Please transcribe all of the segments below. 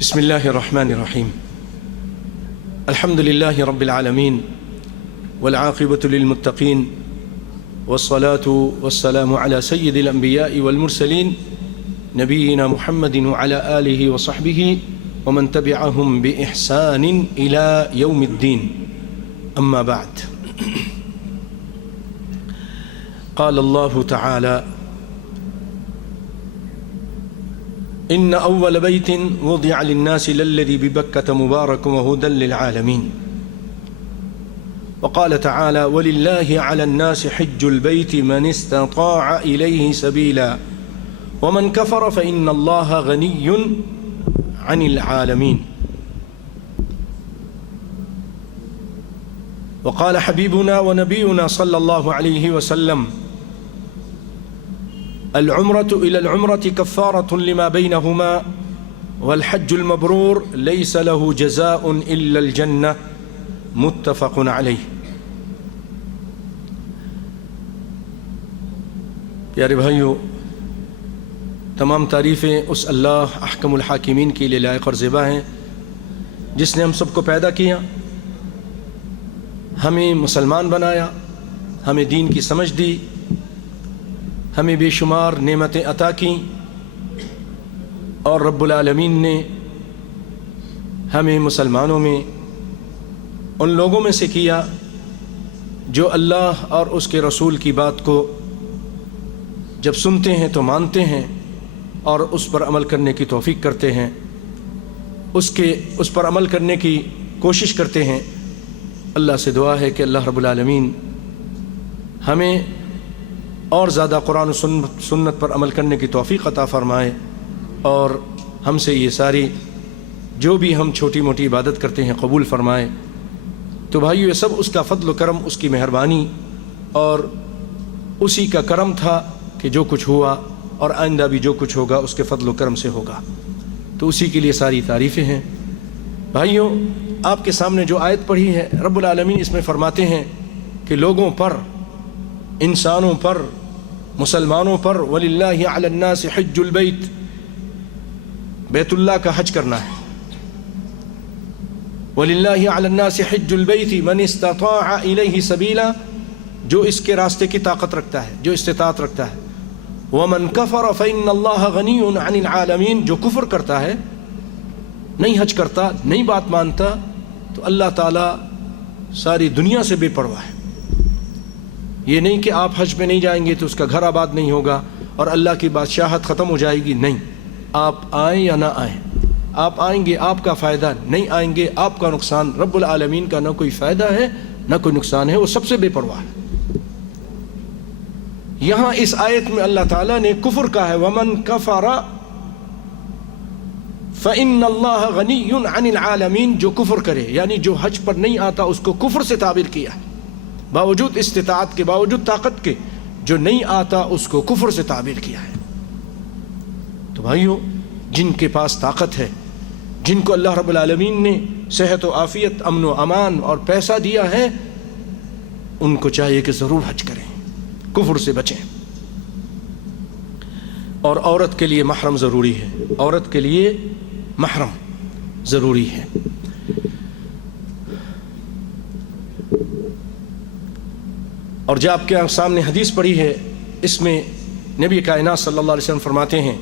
بسم الله الرحمن الرحيم. الحمد لله رب العالمين والعاقبة للمتقين والصلاة والسلام على سيد الأنبياء والمرسلين نبينا محمد وعلى آله وصحبه ومن تبعهم بإحسان إلى يوم الدين. أما بعد، قال الله تعالى: إن أول بيت وضع للناس للذي ببكة مبارك وهدى للعالمين. وقال تعالى: ولله على الناس حج البيت من استطاع إليه سبيلا ومن كفر فإن الله غني عن العالمين. وقال حبيبنا ونبينا صلى الله عليه وسلم: العمرة إلى العمرة كفارة لما بينهما والحج المبرور ليس له جزاء إلا الجنة. متفق عليه. پیارے بھائیو، تمام تعریفیں اس اللہ احکم الحاکمین کے لیے لائق اور زیبا ہیں جس نے ہم سب کو پیدا کیا، ہمیں مسلمان بنایا، ہمیں دین کی سمجھ دی، ہمیں بے شمار نعمتیں عطا کیں، اور رب العالمین نے ہمیں مسلمانوں میں ان لوگوں میں سے کیا جو اللہ اور اس کے رسول کی بات کو جب سنتے ہیں تو مانتے ہیں اور اس پر عمل کرنے کی توفیق کرتے ہیں، اس پر عمل کرنے کی کوشش کرتے ہیں۔ اللہ سے دعا ہے کہ اللہ رب العالمین ہمیں اور زیادہ قرآن و سنت پر عمل کرنے کی توفیق عطا فرمائے، اور ہم سے یہ ساری جو بھی ہم چھوٹی موٹی عبادت کرتے ہیں قبول فرمائے۔ تو بھائیو، یہ سب اس کا فضل و کرم، اس کی مہربانی اور اسی کا کرم تھا کہ جو کچھ ہوا اور آئندہ بھی جو کچھ ہوگا اس کے فضل و کرم سے ہوگا، تو اسی کے لیے ساری تعریفیں ہیں۔ بھائیو، آپ کے سامنے جو آیت پڑھی ہے، رب العالمین اس میں فرماتے ہیں کہ لوگوں پر، انسانوں پر، مسلمانوں پر وَلِلَّهِ عَلَى النَّاسِ حِجُّ الْبَيْتِ، بیت اللہ کا حج کرنا ہے۔ وَلِلَّهِ عَلَى النَّاسِ حِجُّ الْبَيْتِ مَنِ اسْتَطَاعَ إِلَيْهِ سَبِيلًا، جو اس کے راستے کی طاقت رکھتا ہے، جو استطاعت رکھتا ہے۔ وَمَنْ كَفَرَ فَإِنَّ اللَّهَ غَنِيٌّ عَنِ الْعَالَمِينَ، جو کفر کرتا ہے، نہیں حج کرتا، نہیں بات مانتا، تو اللہ تعالیٰ ساری دنیا سے بے پرواہ ہے۔ یہ نہیں کہ آپ حج میں نہیں جائیں گے تو اس کا گھر آباد نہیں ہوگا اور اللہ کی بادشاہت ختم ہو جائے گی، نہیں۔ آپ آئیں یا نہ آئیں، آپ آئیں گے آپ کا فائدہ، نہیں آئیں گے آپ کا نقصان۔ رب العالمین کا نہ کوئی فائدہ ہے نہ کوئی نقصان ہے، وہ سب سے بے پرواہ ہے۔ یہاں اس آیت میں اللہ تعالیٰ نے کفر کا ہے، وَمَنْ كَفَرَ فَإِنَّ اللَّهَ غَنِيٌّ عَنِ الْعَالَمِينَ، جو کفر کرے، یعنی جو حج پر نہیں آتا اس کو کفر سے تعبیر کیا ہے، باوجود استطاعت کے، باوجود طاقت کے، جو نہیں آتا اس کو کفر سے تعبیر کیا ہے۔ تو بھائیو، جن کے پاس طاقت ہے، جن کو اللہ رب العالمین نے صحت و عافیت، امن و امان اور پیسہ دیا ہے، ان کو چاہیے کہ ضرور حج کریں، کفر سے بچیں۔ اور عورت کے لیے محرم ضروری ہے، عورت کے لیے محرم ضروری ہے۔ اور جو آپ کے سامنے حدیث پڑھی ہے، اس میں نبی کائنات صلی اللہ علیہ وسلم فرماتے ہیں: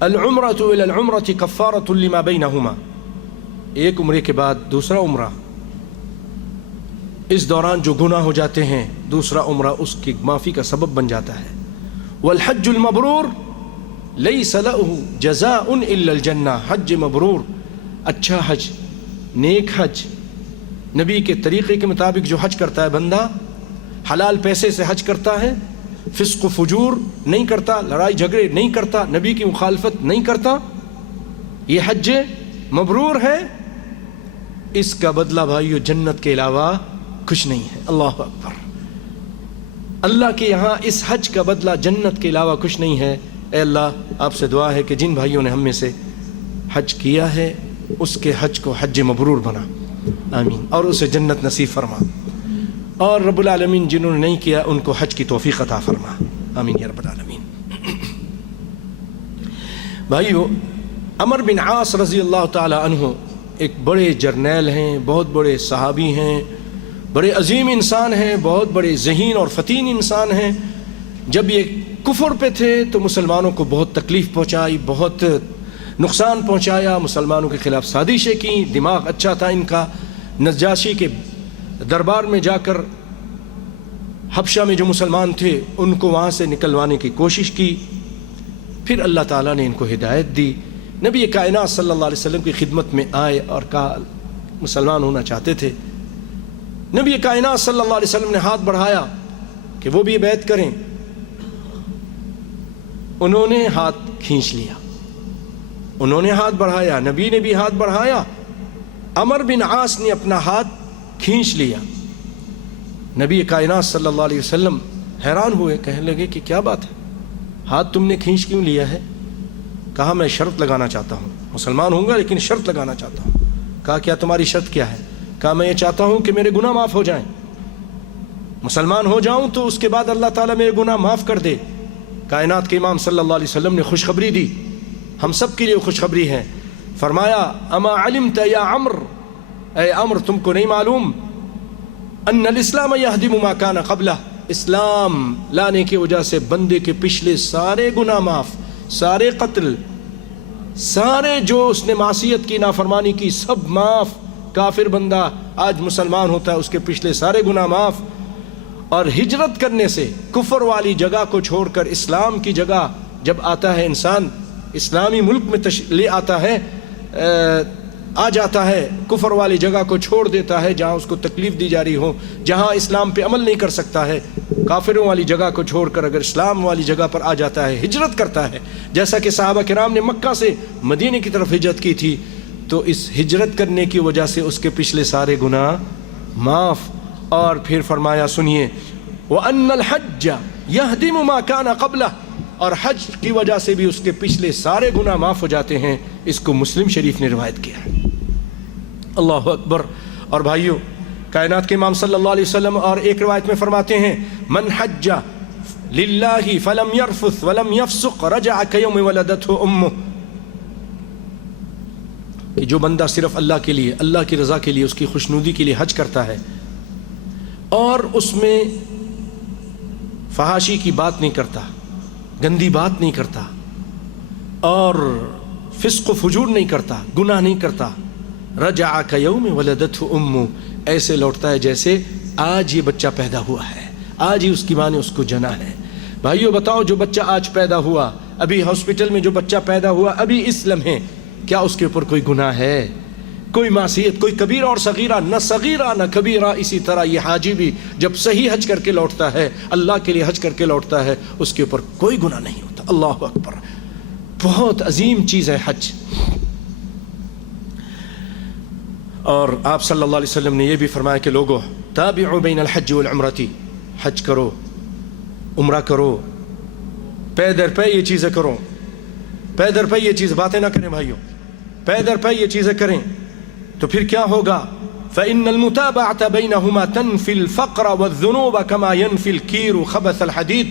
العمرۃ الی العمرۃ کفارۃ لما بینہما، ایک عمرے کے بعد دوسرا عمرہ، اس دوران جو گناہ ہو جاتے ہیں دوسرا عمرہ اس کی معافی کا سبب بن جاتا ہے۔ والحج المبرور لیس لہ جزاء الا الجنہ، حج مبرور، اچھا حج، نیک حج، نبی کے طریقے کے مطابق جو حج کرتا ہے بندہ، حلال پیسے سے حج کرتا ہے، فسق و فجور نہیں کرتا، لڑائی جھگڑے نہیں کرتا، نبی کی مخالفت نہیں کرتا، یہ حج مبرور ہے، اس کا بدلہ بھائیو جنت کے علاوہ کچھ نہیں ہے۔ اللہ اکبر! اللہ کے یہاں اس حج کا بدلہ جنت کے علاوہ کچھ نہیں ہے۔ اے اللہ، آپ سے دعا ہے کہ جن بھائیوں نے ہم میں سے حج کیا ہے اس کے حج کو حج مبرور بنا، آمین، اور اسے جنت نصیب فرما، اور رب العالمین جنہوں نے نہیں کیا ان کو حج کی توفیق عطا فرما، آمین یا رب العالمین۔ بھائیو، عمر بن عاص رضی اللہ تعالی عنہ ایک بڑے جرنیل ہیں، بہت بڑے صحابی ہیں، بڑے عظیم انسان ہیں، بہت بڑے ذہین اور فتین انسان ہیں۔ جب یہ کفر پہ تھے تو مسلمانوں کو بہت تکلیف پہنچائی، بہت نقصان پہنچایا، مسلمانوں کے خلاف سازشیں کی، دماغ اچھا تھا ان کا۔ نجاشی کے دربار میں جا کر حبشہ میں جو مسلمان تھے ان کو وہاں سے نکلوانے کی کوشش کی، پھر اللہ تعالیٰ نے ان کو ہدایت دی۔ نبی کائنات صلی اللہ علیہ وسلم کی خدمت میں آئے اور کہا مسلمان ہونا چاہتے تھے۔ نبی کائنات صلی اللہ علیہ وسلم نے ہاتھ بڑھایا کہ وہ بھی بیعت کریں، انہوں نے ہاتھ کھینچ لیا، انہوں نے ہاتھ بڑھایا، نبی نے بھی ہاتھ بڑھایا، عمر بن عاص نے اپنا ہاتھ کھینچ لیا۔ نبی کائنات صلی اللہ علیہ وسلم حیران ہوئے، کہنے لگے کہ کیا بات ہے، ہاتھ تم نے کھینچ کیوں لیا ہے؟ کہا میں شرط لگانا چاہتا ہوں، مسلمان ہوں گا لیکن شرط لگانا چاہتا ہوں۔ کہا کیا تمہاری شرط کیا ہے؟ کہا میں یہ چاہتا ہوں کہ میرے گناہ معاف ہو جائیں، مسلمان ہو جاؤں تو اس کے بعد اللہ تعالیٰ میرے گناہ معاف کر دے۔ کائنات کے امام صلی اللہ علیہ وسلم نے خوشخبری دی، ہم سب کے لیے خوشخبری ہے۔ فرمایا اما علمت یا عمر، اے عمر تم کو نہیں معلوم، ان الاسلام یہدم ما کان قبلہ، اسلام لانے کی وجہ سے بندے کے پچھلے سارے گناہ معاف، سارے قتل، سارے جو اس نے معصیت کی، نافرمانی کی، سب معاف۔ کافر بندہ آج مسلمان ہوتا ہے، اس کے پچھلے سارے گناہ معاف۔ اور ہجرت کرنے سے، کفر والی جگہ کو چھوڑ کر اسلام کی جگہ جب آتا ہے انسان، اسلامی ملک میں لے آتا ہے، آ جاتا ہے، کفر والی جگہ کو چھوڑ دیتا ہے جہاں اس کو تکلیف دی جا رہی ہو، جہاں اسلام پہ عمل نہیں کر سکتا ہے، کافروں والی جگہ کو چھوڑ کر اگر اسلام والی جگہ پر آ جاتا ہے، ہجرت کرتا ہے، جیسا کہ صحابہ کرام نے مکہ سے مدینے کی طرف ہجرت کی تھی، تو اس ہجرت کرنے کی وجہ سے اس کے پچھلے سارے گناہ معاف۔ اور پھر فرمایا سنیے وَأَنَّ الْحَجَّ يَهْدِمُ مَا كَانَ قَبْلَهُ، اور حج کی وجہ سے بھی اس کے پچھلے سارے گناہ معاف ہو جاتے ہیں۔ اس کو مسلم شریف نے روایت کیا ہے۔ اللہ اکبر۔ اور بھائیو، کائنات کے امام صلی اللہ علیہ وسلم اور ایک روایت میں فرماتے ہیں من حج للہ فلم یرفث ولم یفسق رجع کیوم ولدتہ امہ، کہ جو بندہ صرف اللہ کے لیے، اللہ کی رضا کے لیے، اس کی خوشنودی کے لیے حج کرتا ہے اور اس میں فحاشی کی بات نہیں کرتا، گندی بات نہیں کرتا، اور فسق و فجور نہیں کرتا، گناہ نہیں کرتا، رجع کیوم ولدتہ امہ، ایسے لوٹتا ہے جیسے آج یہ بچہ پیدا ہوا ہے، آج ہی اس کی ماں نے اس کو جنا ہے۔ بھائیو بتاؤ، جو بچہ آج پیدا ہوا، ابھی ہاسپٹل میں جو بچہ پیدا ہوا، ابھی اس لمحے، کیا اس کے اوپر کوئی گناہ ہے؟ کوئی معصیت، کوئی کبیرہ اور صغیرہ؟ نہ صغیرہ نہ کبیرہ۔ اسی طرح یہ حاجی بھی جب صحیح حج کر کے لوٹتا ہے، اللہ کے لیے حج کر کے لوٹتا ہے، اس کے اوپر کوئی گناہ نہیں ہوتا۔ اللہ اکبر، بہت عظیم چیز ہے حج۔ اور آپ صلی اللہ علیہ وسلم نے یہ بھی فرمایا کہ لوگوں تابعوا بین الحج والعمرۃ، حج کرو، عمرہ کرو، پے در پے یہ چیزیں کرو، پے در پے یہ چیز، باتیں نہ کریں بھائیوں، پے در پے یہ چیزیں کریں تو پھر کیا ہوگا؟ فإن المتابعة بينهما تنفي الفقر والذنوب كما ينفي الكير خبث الحديد۔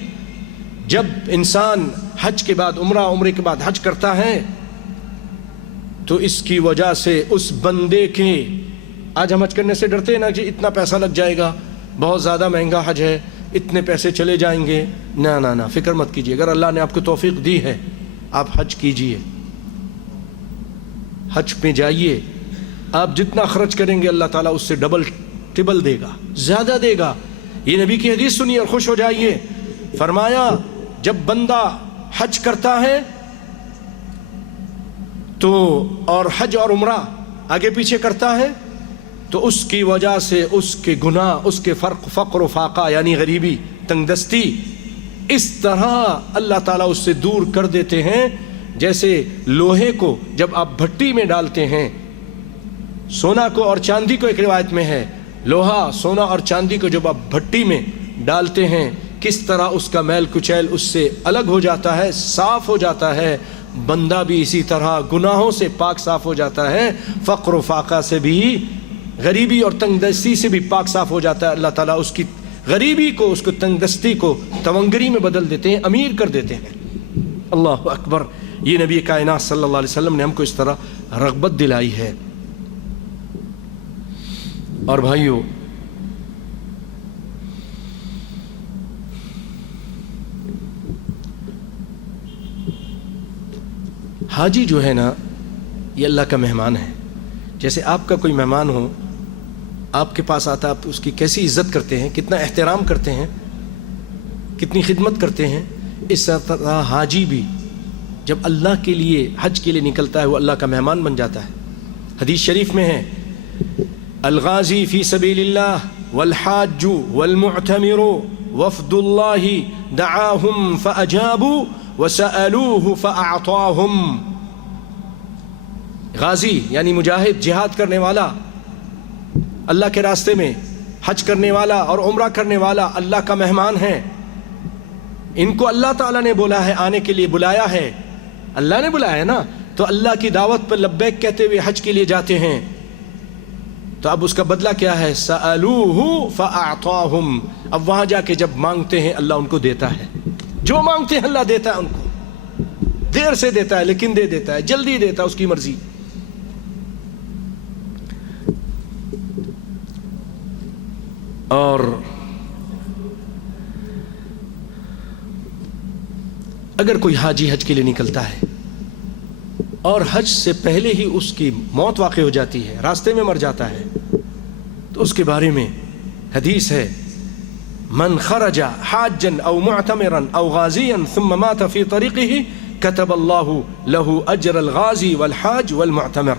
جب انسان حج کے بعد عمرہ، عمرے کے بعد حج کرتا ہے تو اس کی وجہ سے اس بندے کے، آج ہم حج کرنے سے ڈرتے ہیں نا کہ اتنا پیسہ لگ جائے گا، بہت زیادہ مہنگا حج ہے، اتنے پیسے چلے جائیں گے۔ نہ نہ نہ، فکر مت کیجیے، اگر اللہ نے آپ کو توفیق دی ہے آپ حج کیجئے، حج پہ جائیے، آپ جتنا خرچ کریں گے اللہ تعالیٰ اس سے ڈبل ٹربل دے گا، زیادہ دے گا۔ یہ نبی کی حدیث سنیے اور خوش ہو جائیے۔ فرمایا جب بندہ حج کرتا ہے تو، اور حج اور عمرہ آگے پیچھے کرتا ہے، تو اس کی وجہ سے اس کے گناہ، اس کے فقر و فاقہ یعنی غریبی، تنگ دستی، اس طرح اللہ تعالیٰ اس سے دور کر دیتے ہیں جیسے لوہے کو جب آپ بھٹی میں ڈالتے ہیں، سونا کو اور چاندی کو، ایک روایت میں ہے لوہا، سونا اور چاندی کو جب آپ بھٹی میں ڈالتے ہیں، کس طرح اس کا میل کچیل اس سے الگ ہو جاتا ہے، صاف ہو جاتا ہے، بندہ بھی اسی طرح گناہوں سے پاک صاف ہو جاتا ہے، فقر و فاقہ سے بھی، غریبی اور تنگ دستی سے بھی پاک صاف ہو جاتا ہے۔ اللہ تعالیٰ اس کی غریبی کو، اس کو تنگ دستی کو تونگری میں بدل دیتے ہیں، امیر کر دیتے ہیں۔ اللہ اکبر۔ یہ نبی کائنات صلی اللہ علیہ وسلم نے ہم کو اس طرح رغبت دلائی ہے۔ اور بھائیو، حاجی جو ہے نا یہ اللہ کا مہمان ہے۔ جیسے آپ کا کوئی مہمان ہو، آپ کے پاس آتا، آپ اس کی کیسی عزت کرتے ہیں، کتنا احترام کرتے ہیں، کتنی خدمت کرتے ہیں، اس طرح حاجی بھی جب اللہ کے لیے حج کے لیے نکلتا ہے وہ اللہ کا مہمان بن جاتا ہے۔ حدیث شریف میں ہے الغازی فی سبیل اللہ والحاج والمعتمر وفد اللہ دعاہم فاجابوا وسألوه فأعطاهم۔ غازی یعنی مجاہد، جہاد کرنے والا، اللہ کے راستے میں حج کرنے والا اور عمرہ کرنے والا اللہ کا مہمان ہے۔ ان کو اللہ تعالیٰ نے بولا ہے، آنے کے لیے بلایا ہے، اللہ نے بلایا ہے نا، تو اللہ کی دعوت پر لبیک کہتے ہوئے حج کے لیے جاتے ہیں، تو اب اس کا بدلہ کیا ہے؟ سألوه فأعطاهم۔ اب وہاں جا کے جب مانگتے ہیں اللہ ان کو دیتا ہے، جو مانگتے ہیں اللہ دیتا ہے ان کو، دیر سے دیتا ہے لیکن دے دیتا ہے، جلدی دیتا ہے، اس کی مرضی۔ اور اگر کوئی حاجی حج کے لیے نکلتا ہے اور حج سے پہلے ہی اس کی موت واقع ہو جاتی ہے، راستے میں مر جاتا ہے، تو اس کے بارے میں حدیث ہے من خرج حاجا او معتمرا او غازیا ثم مات في طريقه كتب الله له اجر الغازي والحاج والمعتمر،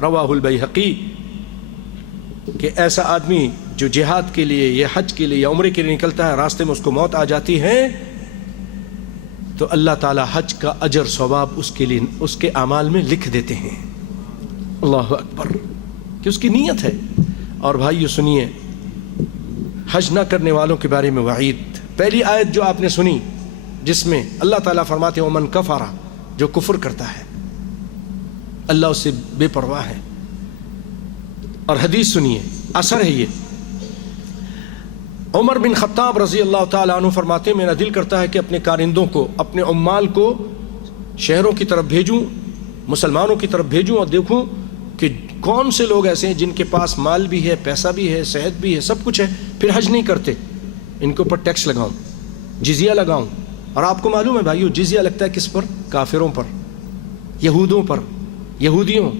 رواہ البیہقی۔ کہ ایسا آدمی جو جہاد کے لیے یا حج کے لیے یا عمرے کے لیے نکلتا ہے، راستے میں اس کو موت آ جاتی ہے، تو اللہ تعالی حج کا اجر ثواب اس کے لیے اس کے اعمال میں لکھ دیتے ہیں۔ اللہ اکبر، کہ اس کی نیت ہے۔ اور بھائیو سنیے، حج نہ کرنے والوں کے بارے میں وعید۔ پہلی آیت جو آپ نے سنی جس میں اللہ تعالیٰ فرماتے ہیں ومن کفر، جو کفر کرتا ہے اللہ اس سے بے پرواہ ہے۔ اور حدیث سنیے، اثر ہے یہ، عمر بن خطاب رضی اللہ تعالیٰ عنہ فرماتے ہیں میرا دل کرتا ہے کہ اپنے کارندوں کو، اپنے عمال کو شہروں کی طرف بھیجوں، مسلمانوں کی طرف بھیجوں، اور دیکھوں کہ کون سے لوگ ایسے ہیں جن کے پاس مال بھی ہے، پیسہ بھی ہے، صحت بھی ہے، سب کچھ ہے، پھر حج نہیں کرتے، ان کے اوپر ٹیکس لگاؤں، جزیہ لگاؤں۔ اور آپ کو معلوم ہے بھائیو جزیہ لگتا ہے کس پر؟ کافروں پر، یہودوں پر، یہودیوں،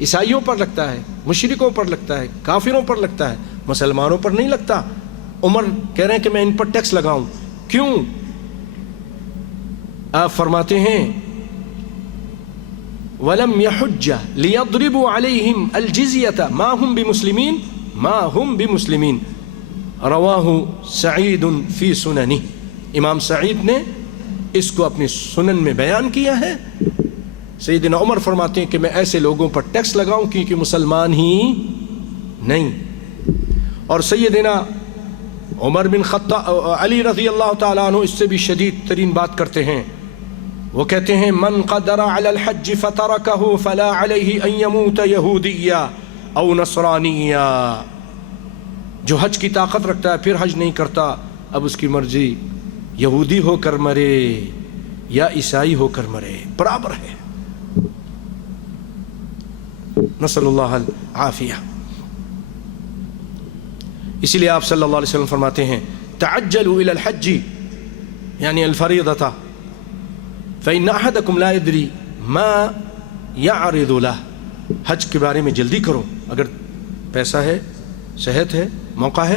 عیسائیوں پر لگتا ہے، مشرکوں پر لگتا ہے، کافروں پر لگتا ہے، مسلمانوں پر نہیں لگتا۔ عمر کہہ رہے ہیں کہ میں ان پر ٹیکس لگاؤں، کیوں؟ آپ فرماتے ہیں وَلَمْ يَحُجَّ لِيَضْرِبُوا عَلَيْهِمْ الْجِزْيَةَ مَا هُمْ بِمُسْلِمِينَ مَا هُمْ بِمُسْلِمِينَ، رواہ سعید فی سننہ۔ امام سعید نے اس کو اپنی سنن میں بیان کیا ہے۔ سیدنا عمر فرماتے ہیں کہ میں ایسے لوگوں پر ٹیکس لگاؤں کیونکہ مسلمان ہی نہیں۔ اور سیدنا عمر بن خطاب، علی رضی اللہ تعالیٰ عنہ اس سے بھی شدید ترین بات کرتے ہیں، وہ کہتے ہیں من قدر علی الحج فترکہ فلا علیہ ان یموت یہودیا او نصرانیا، جو حج کی طاقت رکھتا ہے پھر حج نہیں کرتا، اب اس کی مرضی، یہودی ہو کر مرے یا عیسائی ہو کر مرے، برابر ہے۔ نسأل اللہ العافیہ۔ اسی لیے آپ صلی اللہ علیہ وسلم فرماتے ہیں تعجلوا الى الحج یعنی الفریضۃ فإن أحدكم لا يدري ما يعرض له، حج کے بارے میں جلدی کرو، اگر پیسہ ہے، صحت ہے، موقع ہے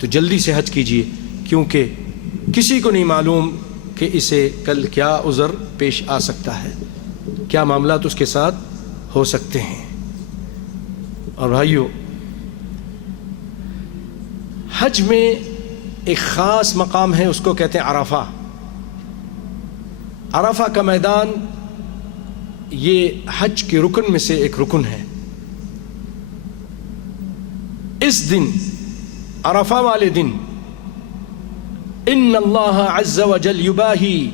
تو جلدی سے حج کیجئے، کیونکہ کسی کو نہیں معلوم کہ اسے کل کیا عذر پیش آ سکتا ہے، کیا معاملات اس کے ساتھ ہو سکتے ہیں۔ اور بھائیو، حج میں ایک خاص مقام ہے، اس کو کہتے ہیں عرفہ۔ عرفہ کا میدان یہ حج کے رکن میں سے ایک رکن ہے۔ اس دن، عرفہ والے دن، ان اللہ عز وجل یباہی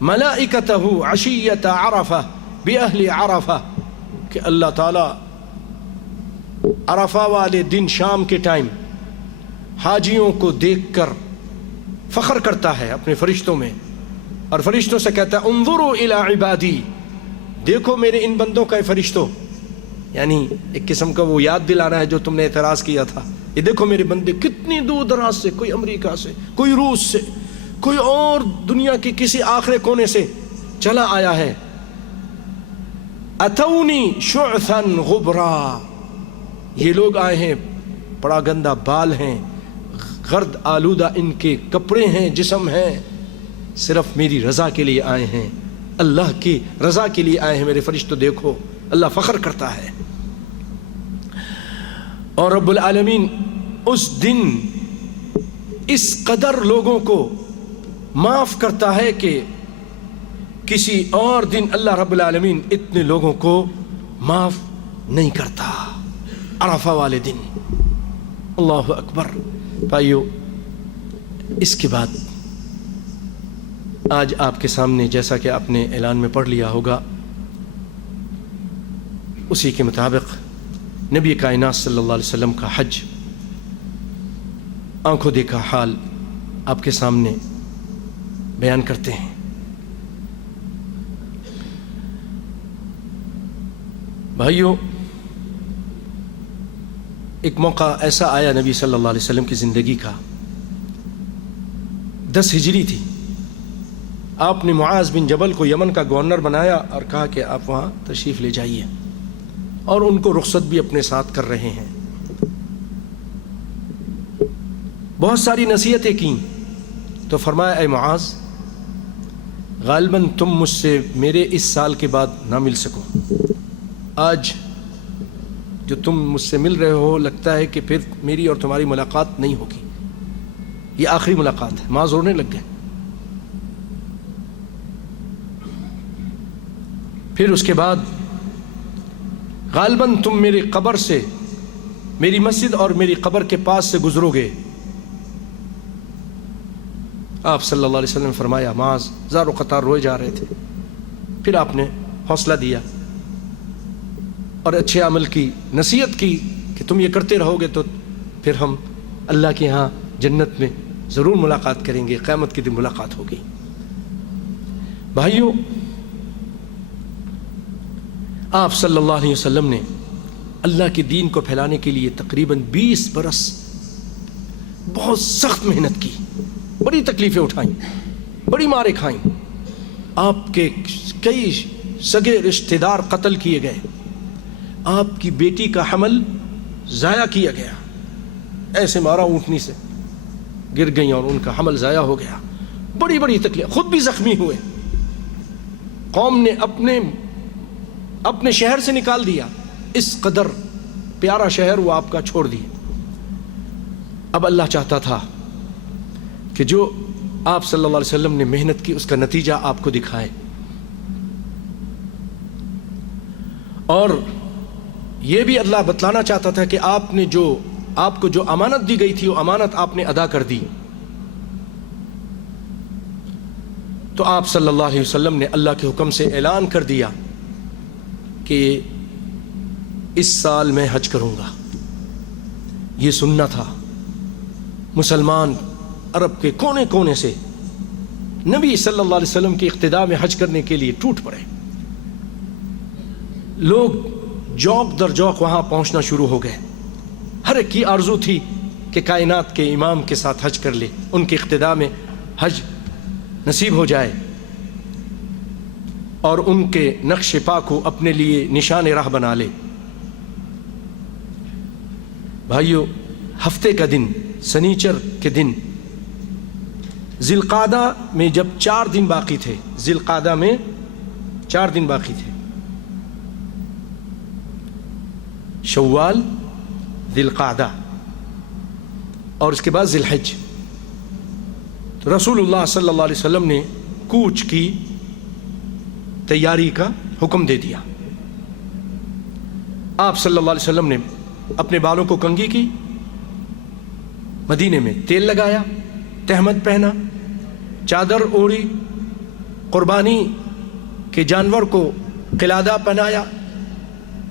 ملائکتہ عشیۃ عرفہ باہل عرفہ، کہ اللہ تعالی عرفہ والے دن شام کے ٹائم حاجیوں کو دیکھ کر فخر کرتا ہے اپنے فرشتوں میں اور فرشتوں سے کہتا ہے انظروا الی عبادی، دیکھو میرے ان بندوں کا، فرشتوں یعنی ایک قسم کا وہ یاد دلانا ہے جو تم نے اعتراض کیا تھا، یہ دیکھو میرے بندے کتنی دور دراز سے، کوئی امریکہ سے، کوئی روس سے، کوئی اور دنیا کے کسی آخر کونے سے چلا آیا ہے، اتونی شعثا غبرا، یہ لوگ آئے ہیں بڑا گندا بال ہیں، غرد آلودہ ان کے کپڑے ہیں، جسم ہیں، صرف میری رضا کے لیے آئے ہیں، اللہ کی رضا کے لیے آئے ہیں میرے فرشتوں، دیکھو اللہ فخر کرتا ہے۔ اور رب العالمین اس دن اس قدر لوگوں کو معاف کرتا ہے کہ کسی اور دن اللہ رب العالمین اتنے لوگوں کو معاف نہیں کرتا، عرفہ والے دن۔ اللہ اکبر۔ بھائیو، اس کے بعد آج آپ کے سامنے جیسا کہ آپ نے اعلان میں پڑھ لیا ہوگا، اسی کے مطابق نبی کائنات صلی اللہ علیہ وسلم کا حج، آنکھوں دیکھا حال آپ کے سامنے بیان کرتے ہیں۔ بھائیو، ایک موقع ایسا آیا نبی صلی اللہ علیہ وسلم کی زندگی کا، 10 ہجری تھی، آپ نے معاذ بن جبل کو یمن کا گورنر بنایا اور کہا کہ آپ وہاں تشریف لے جائیے، اور ان کو رخصت بھی اپنے ساتھ کر رہے ہیں۔ بہت ساری نصیحتیں کیں تو فرمایا اے معاذ، غالباً تم مجھ سے میرے اس سال کے بعد نہ مل سکو، آج جو تم مجھ سے مل رہے ہو لگتا ہے کہ پھر میری اور تمہاری ملاقات نہیں ہوگی، یہ آخری ملاقات ہے۔ معاذ رونے لگ گئے۔ پھر اس کے بعد غالباً تم میری قبر سے، میری مسجد اور میری قبر کے پاس سے گزرو گے۔ آپ صلی اللہ علیہ وسلم نے فرمایا، معاذ زار و قطار روئے جا رہے تھے، پھر آپ نے حوصلہ دیا اور اچھے عمل کی نصیحت کی کہ تم یہ کرتے رہو گے تو پھر ہم اللہ کے ہاں جنت میں ضرور ملاقات کریں گے، قیامت کے دن ملاقات ہوگی۔ بھائیو، آپ صلی اللہ علیہ وسلم نے اللہ کے دین کو پھیلانے کے لیے تقریباً 20 برس بہت سخت محنت کی، بڑی تکلیفیں اٹھائیں، بڑی ماریں کھائیں، آپ کے کئی سگے رشتہ دار قتل کیے گئے، آپ کی بیٹی کا حمل ضائع کیا گیا، ایسے مارا اونٹنی سے گر گئیں اور ان کا حمل ضائع ہو گیا، بڑی بڑی تکلیف، خود بھی زخمی ہوئے، قوم نے اپنے شہر سے نکال دیا، اس قدر پیارا شہر وہ آپ کا چھوڑ دیا۔ اب اللہ چاہتا تھا کہ جو آپ صلی اللہ علیہ وسلم نے محنت کی اس کا نتیجہ آپ کو دکھائے، اور یہ بھی اللہ بتلانا چاہتا تھا کہ آپ کو جو امانت دی گئی تھی وہ امانت آپ نے ادا کر دی۔ تو آپ صلی اللہ علیہ وسلم نے اللہ کے حکم سے اعلان کر دیا کہ اس سال میں حج کروں گا۔ یہ سننا تھا، مسلمان عرب کے کونے کونے سے نبی صلی اللہ علیہ وسلم کی اقتداء میں حج کرنے کے لیے ٹوٹ پڑے، لوگ جوق در جوق وہاں پہنچنا شروع ہو گئے، ہر ایک کی آرزو تھی کہ کائنات کے امام کے ساتھ حج کر لے، ان کی اقتداء میں حج نصیب ہو جائے اور ان کے نقش پا کو اپنے لیے نشان راہ بنا لے۔ بھائیو، ہفتے کا دن، سنیچر کے دن، ذی القعدہ میں جب 4 دن باقی تھے، ذی القعدہ میں 4 دن باقی تھے، شوال، ذی القعدہ اور اس کے بعد ذی الحج، تو رسول اللہ صلی اللہ علیہ وسلم نے کوچ کی تیاری کا حکم دے دیا۔ آپ صلی اللہ علیہ وسلم نے اپنے بالوں کو کنگھی کی، مدینے میں تیل لگایا، تہمد پہنا، چادر اوڑھی، قربانی کے جانور کو قلادہ پہنایا،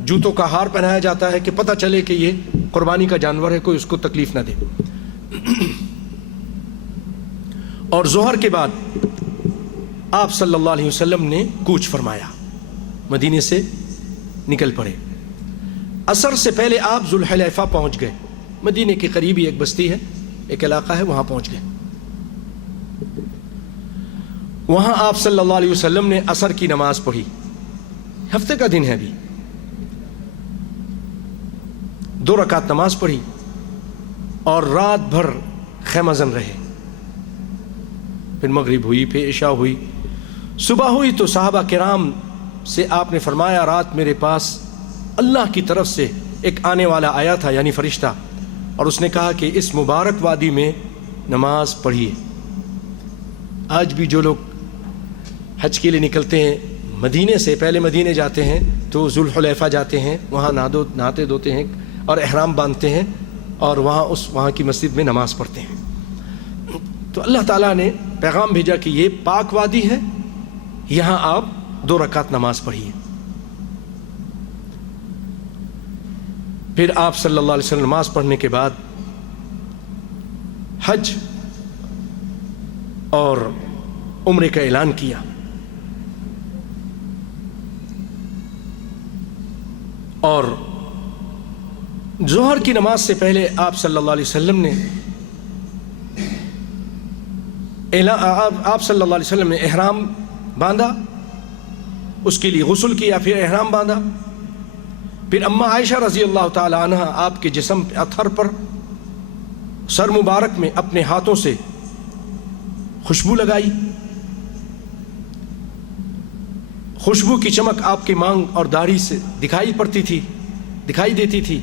جوتوں کا ہار پہنایا جاتا ہے کہ پتہ چلے کہ یہ قربانی کا جانور ہے، کوئی اس کو تکلیف نہ دے۔ اور ظہر کے بعد آپ صلی اللہ علیہ وسلم نے کوچ فرمایا، مدینے سے نکل پڑے۔ عصر سے پہلے آپ ذوالحلیفہ پہنچ گئے، مدینے کے قریب ہی ایک بستی ہے، ایک علاقہ ہے، وہاں پہنچ گئے۔ وہاں آپ صلی اللہ علیہ وسلم نے عصر کی نماز پڑھی، ہفتے کا دن ہے ابھی، 2 رکعت نماز پڑھی اور رات بھر خیمہ زن رہے۔ پھر مغرب ہوئی، پھر عشاء ہوئی، صبح ہوئی تو صحابہ کرام سے آپ نے فرمایا رات میرے پاس اللہ کی طرف سے ایک آنے والا آیا تھا، یعنی فرشتہ، اور اس نے کہا کہ اس مبارک وادی میں نماز پڑھیے۔ آج بھی جو لوگ حج کے لیے نکلتے ہیں مدینے سے، پہلے مدینے جاتے ہیں تو ذوالحلیفہ جاتے ہیں، وہاں نہاتے دھوتے ہیں اور احرام باندھتے ہیں اور وہاں کی مسجد میں نماز پڑھتے ہیں۔ تو اللہ تعالیٰ نے پیغام بھیجا کہ یہ پاک وادی ہے، یہاں آپ 2 رکعت نماز پڑھیے۔ پھر آپ صلی اللہ علیہ وسلم نماز پڑھنے کے بعد حج اور عمرے کا اعلان کیا۔ اور ظہر کی نماز سے پہلے آپ صلی اللہ علیہ وسلم نے احرام باندھا، اس کے لیے غسل کیا، پھر احرام باندھا۔ پھر اماں عائشہ رضی اللہ تعالی عنہ آپ کے جسم اطہر پر، سر مبارک میں اپنے ہاتھوں سے خوشبو لگائی۔ خوشبو کی چمک آپ کی مانگ اور داڑھی سے دکھائی دیتی تھی،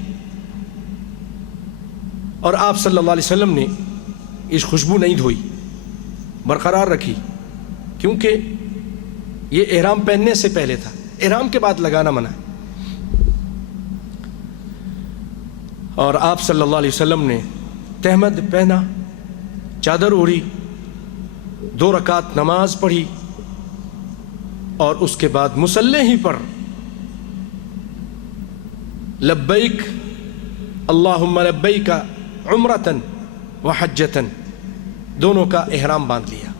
اور آپ صلی اللہ علیہ وسلم نے اس خوشبو نہیں دھوئی، برقرار رکھی، کیونکہ یہ احرام پہننے سے پہلے تھا، احرام کے بعد لگانا منع ہے۔ اور آپ صلی اللہ علیہ وسلم نے تہمد پہنا، چادر اوڑھی، 2 رکعت نماز پڑھی، اور اس کے بعد مصلی ہی پر لبیک اللہم لبیک عمرتن و حجتن دونوں کا احرام باندھ لیا۔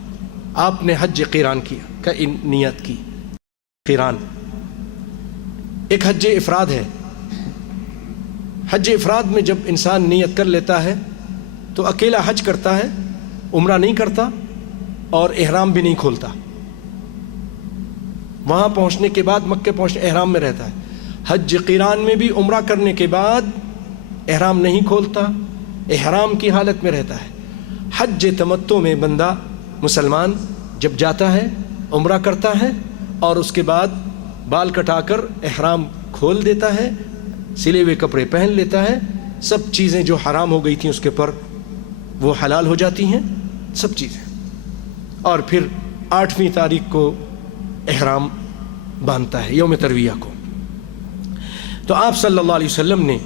آپ نے حج قیران کا نیت کی۔ قیران ایک حج افراد ہے۔ حج افراد میں جب انسان نیت کر لیتا ہے تو اکیلا حج کرتا ہے، عمرہ نہیں کرتا اور احرام بھی نہیں کھولتا۔ وہاں پہنچنے کے بعد مکہ پہنچنے احرام میں رہتا ہے۔ حج قیران میں بھی عمرہ کرنے کے بعد احرام نہیں کھولتا، احرام کی حالت میں رہتا ہے۔ حج تمتع میں بندہ مسلمان جب جاتا ہے، عمرہ کرتا ہے اور اس کے بعد بال کٹا کر احرام کھول دیتا ہے، سلے ہوئے کپڑے پہن لیتا ہے، سب چیزیں جو حرام ہو گئی تھیں اس کے پر وہ حلال ہو جاتی ہیں، سب چیزیں۔ اور پھر 8ویں تاریخ کو احرام باندھتا ہے، یوم ترویہ کو۔ تو آپ صلی اللہ علیہ وسلم نے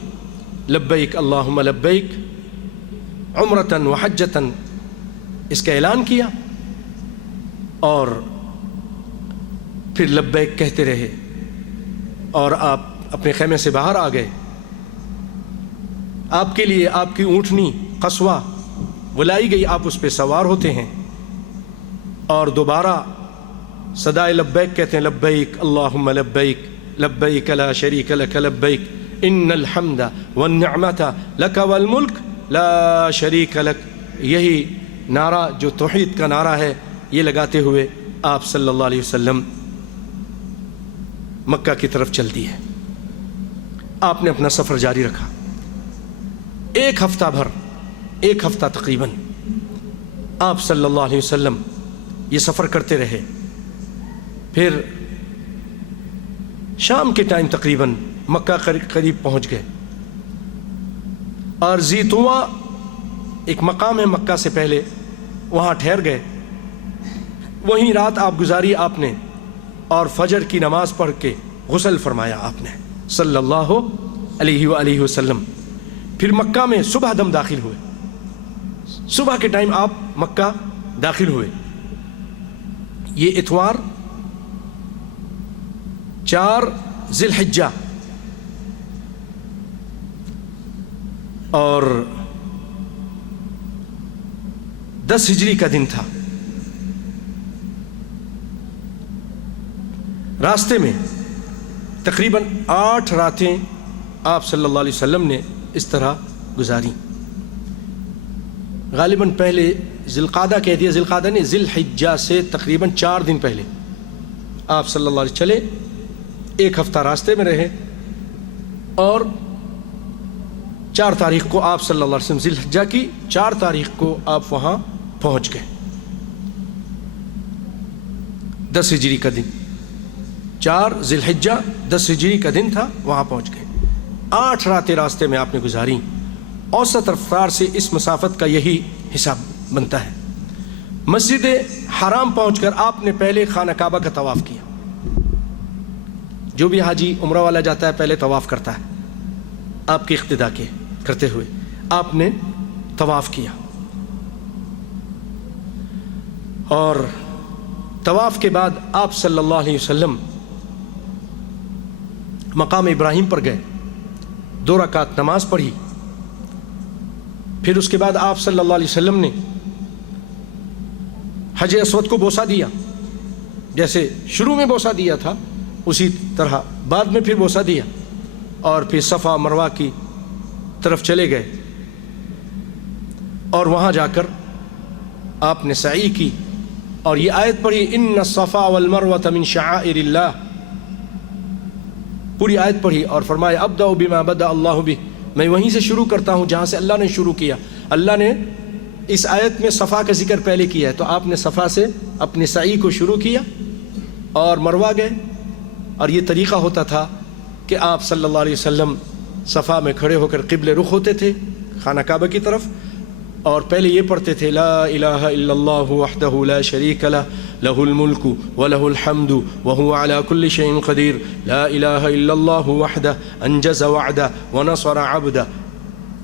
لبیک اللہم لبیک عمرتن و حجتن اس کا اعلان کیا، اور پھر لبیک کہتے رہے، اور آپ اپنے خیمے سے باہر آ گئے۔ آپ کے لیے آپ کی اونٹنی قصوہ بلائی گئی، آپ اس پہ سوار ہوتے ہیں اور دوبارہ صدائے لبیک کہتے ہیں، لبیک اللہم لبیک لبیک لا شریک لک لبیک ان الحمد والنعمت لک والملک لا شریک لک۔ یہی نعرہ جو توحید کا نعرہ ہے، یہ لگاتے ہوئے آپ صلی اللہ علیہ وسلم مکہ کی طرف چل دیے۔ آپ نے اپنا سفر جاری رکھا۔ ایک ہفتہ تقریباً آپ صلی اللہ علیہ وسلم یہ سفر کرتے رہے۔ پھر شام کے ٹائم تقریباً مکہ قریب پہنچ گئے، اور زیتوا ایک مقام ہے مکہ سے پہلے، وہاں ٹھہر گئے۔ وہیں رات آپ گزاری آپ نے، اور فجر کی نماز پڑھ کے غسل فرمایا آپ نے صلی اللہ علیہ وآلہ وسلم۔ پھر مکہ میں صبح دم داخل ہوئے، صبح کے ٹائم آپ مکہ داخل ہوئے۔ یہ اتوار 4 ذی الحجہ اور 10 ہجری کا دن تھا۔ راستے میں تقریباً 8 راتیں آپ صلی اللہ علیہ وسلم نے اس طرح گزاری. غالباً پہلے ذی القعدہ کہہ دیا، ذی القعدہ نہیں، ذی الحجہ سے تقریباً 4 دن پہلے آپ صلی اللہ علیہ وسلم چلے، 1 ہفتہ راستے میں رہے، اور 4 تاریخ کو آپ صلی اللہ علیہ وسلم ذی الحجہ کی 4 تاریخ کو آپ وہاں پہنچ گئے. 10 ہجری کا دن، 4 ذی الحجہ 10 ہجری کا دن تھا، وہاں پہنچ گئے. 8 راتیں راستے میں آپ نے گزاری. اوسط رفتار سے اس مسافت کا یہی حساب بنتا ہے. مسجد حرام پہنچ کر آپ نے پہلے خانہ کعبہ کا طواف کیا. جو بھی حاجی عمرہ والا جاتا ہے پہلے طواف کرتا ہے، آپ کی اقتدا کے کرتے ہوئے آپ نے طواف کیا، اور طواف کے بعد آپ صلی اللہ علیہ وسلم مقام ابراہیم پر گئے، 2 رکعت نماز پڑھی. پھر اس کے بعد آپ صلی اللہ علیہ وسلم نے حجر اسود کو بوسہ دیا، جیسے شروع میں بوسہ دیا تھا اسی طرح بعد میں پھر بوسہ دیا، اور پھر صفا مروہ کی طرف چلے گئے، اور وہاں جا کر آپ نے سعی کی، اور یہ آیت پڑھی ان الصفا والمروہ من شعائر اللہ، پوری آیت پڑھی اور فرمایا ابدأ بما بدأ اللہ بہ، میں وہیں سے شروع کرتا ہوں جہاں سے اللہ نے شروع کیا. اللہ نے اس آیت میں صفا کا ذکر پہلے کیا ہے، تو آپ نے صفا سے اپنے سعی کو شروع کیا اور مروہ گئے. اور یہ طریقہ ہوتا تھا کہ آپ صلی اللہ علیہ وسلم صفا میں کھڑے ہو کر قبل رخ ہوتے تھے خانہ کعبہ کی طرف، اور پہلے یہ پڑھتے تھے لا الہ الا اللہ وحدہ لا شریک لہ لہ الملک ولہ الحمد وہو علی کل شیء قدیر، لا الہ الا اللہ وحدہ انجز وعدہ ونصر عبدہ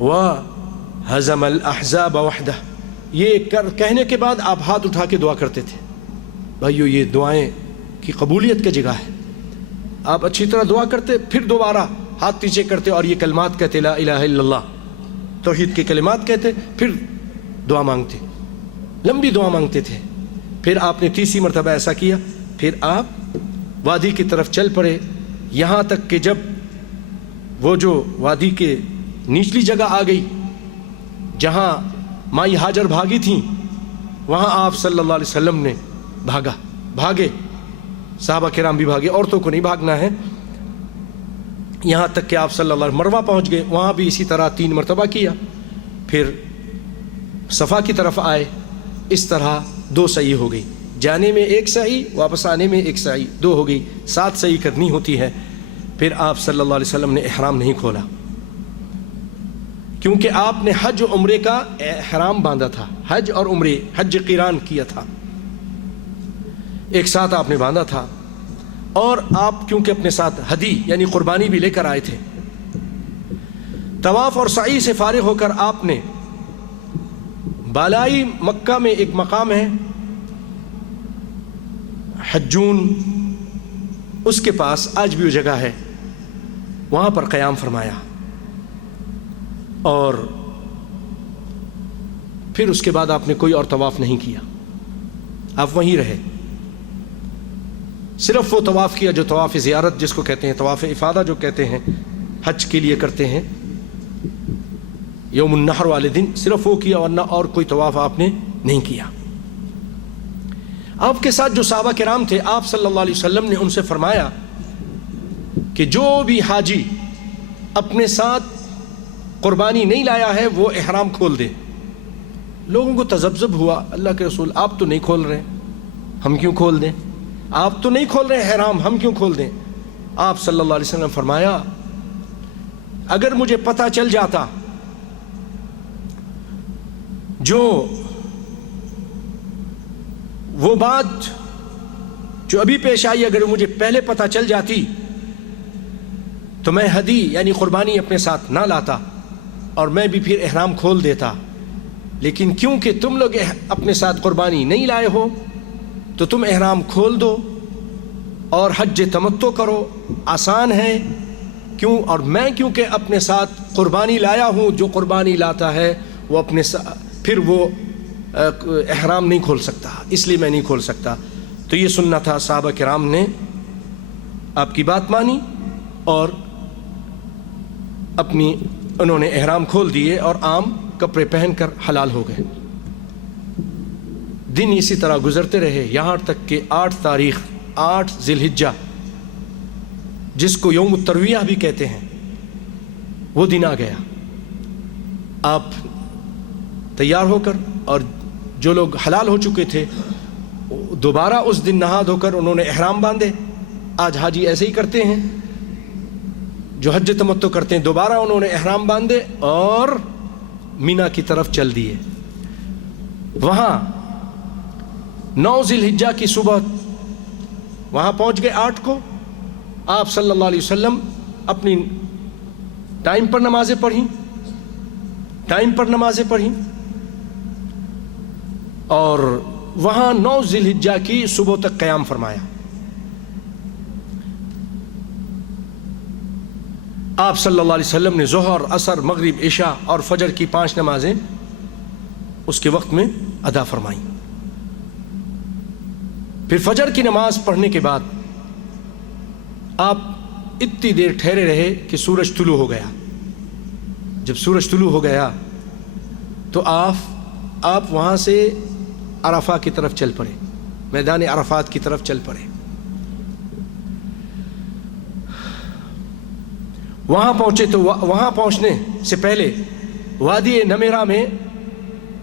وہزم الاحزاب وحدہ. یہ کہنے کے بعد آپ ہاتھ اٹھا کے دعا کرتے تھے. بھائیو، یہ دعائیں کی قبولیت کا جگہ ہے. آپ اچھی طرح دعا کرتے، پھر دوبارہ ہاتھ پیچھے کرتے اور یہ کلمات کہتے لا الہ الا اللہ، توحید کے کلمات کہتے، پھر دعا مانگتے، لمبی دعا مانگتے تھے. پھر آپ نے 30 مرتبہ ایسا کیا، پھر آپ وادی کی طرف چل پڑے، یہاں تک کہ جب وہ جو وادی کے نچلی جگہ آ گئی جہاں مائی ہاجر بھاگی تھیں، وہاں آپ صلی اللہ علیہ وسلم نے بھاگے، صحابہ کرام بھی بھاگے، عورتوں کو نہیں بھاگنا ہے. یہاں تک کہ آپ صلی اللہ علیہ وسلم مروہ پہنچ گئے، وہاں بھی اسی طرح 3 مرتبہ کیا. پھر صفا کی طرف آئے، اس طرح 2 سعی ہو گئی، جانے میں 1 سعی، واپس آنے میں 1 سعی، 2 ہو گئی، 7 سعی کرنی ہوتی ہے. پھر آپ صلی اللہ علیہ وسلم نے احرام نہیں کھولا، کیونکہ آپ نے حج و عمرے کا احرام باندھا تھا. حج اور عمرے، حج قران کیا تھا، ایک ساتھ آپ نے باندھا تھا. اور آپ کیونکہ اپنے ساتھ ہدی یعنی قربانی بھی لے کر آئے تھے. طواف اور سعی سے فارغ ہو کر آپ نے بالائی مکہ میں ایک مقام ہے حجون، اس کے پاس آج بھی وہ جگہ ہے، وہاں پر قیام فرمایا، اور پھر اس کے بعد آپ نے کوئی اور طواف نہیں کیا، آپ وہیں رہے. صرف وہ طواف کیا جو طواف زیارت جس کو کہتے ہیں، طواف افادہ جو کہتے ہیں، حج کے لیے کرتے ہیں یوم النحر والے دن، صرف وہ کیا، ورنہ اور کوئی طواف آپ نے نہیں کیا. آپ کے ساتھ جو صحابہ کرام تھے، آپ صلی اللہ علیہ وسلم نے ان سے فرمایا کہ جو بھی حاجی اپنے ساتھ قربانی نہیں لایا ہے وہ احرام کھول دے. لوگوں کو تذبذب ہوا، اللہ کے رسول آپ تو نہیں کھول رہے، ہم کیوں کھول دیں؟ آپ تو نہیں کھول رہے احرام، ہم کیوں کھول دیں؟ آپ صلی اللہ علیہ وسلم نے فرمایا اگر مجھے پتہ چل جاتا، جو وہ بات جو ابھی پیش آئی اگر مجھے پہلے پتہ چل جاتی تو میں ہدی یعنی قربانی اپنے ساتھ نہ لاتا اور میں بھی پھر احرام کھول دیتا. لیکن کیونکہ تم لوگ اپنے ساتھ قربانی نہیں لائے ہو تو تم احرام کھول دو اور حج تمتع کرو، آسان ہے. کیوں؟ اور میں کیونکہ اپنے ساتھ قربانی لایا ہوں، جو قربانی لاتا ہے وہ اپنے پھر وہ احرام نہیں کھول سکتا، اس لیے میں نہیں کھول سکتا. تو یہ سننا تھا صحابہ کرام نے آپ کی بات مانی اور اپنی انہوں نے احرام کھول دیے اور عام کپڑے پہن کر حلال ہو گئے۔ دن اسی طرح گزرتے رہے یہاں تک کہ 8 تاریخ 8 ذی الحجہ جس کو یوم الترویہ بھی کہتے ہیں وہ دن آ گیا۔ آپ تیار ہو کر اور جو لوگ حلال ہو چکے تھے دوبارہ اس دن نہا دھو کر انہوں نے احرام باندھے۔ آج حاجی ایسے ہی کرتے ہیں جو حج تمتع کرتے ہیں، دوبارہ انہوں نے احرام باندھے اور مینا کی طرف چل دیے۔ وہاں 9 ذی الحجہ کی صبح وہاں پہنچ گئے 8 کو۔ آپ صلی اللہ علیہ وسلم اپنی ٹائم پر نمازیں پڑھیں اور وہاں 9 ذی الحجہ کی صبح تک قیام فرمایا۔ آپ صلی اللہ علیہ وسلم نے ظہر، عصر، مغرب، عشاء اور فجر کی 5 نمازیں اس کے وقت میں ادا فرمائیں۔ پھر فجر کی نماز پڑھنے کے بعد آپ اتنی دیر ٹھہرے رہے کہ سورج طلوع ہو گیا۔ جب سورج طلوع ہو گیا تو آپ وہاں سے عرفہ کی طرف چل پڑے، میدان عرفات کی طرف چل پڑے۔ وہاں پہنچے تو وہاں پہنچنے سے پہلے وادی نمیرہ میں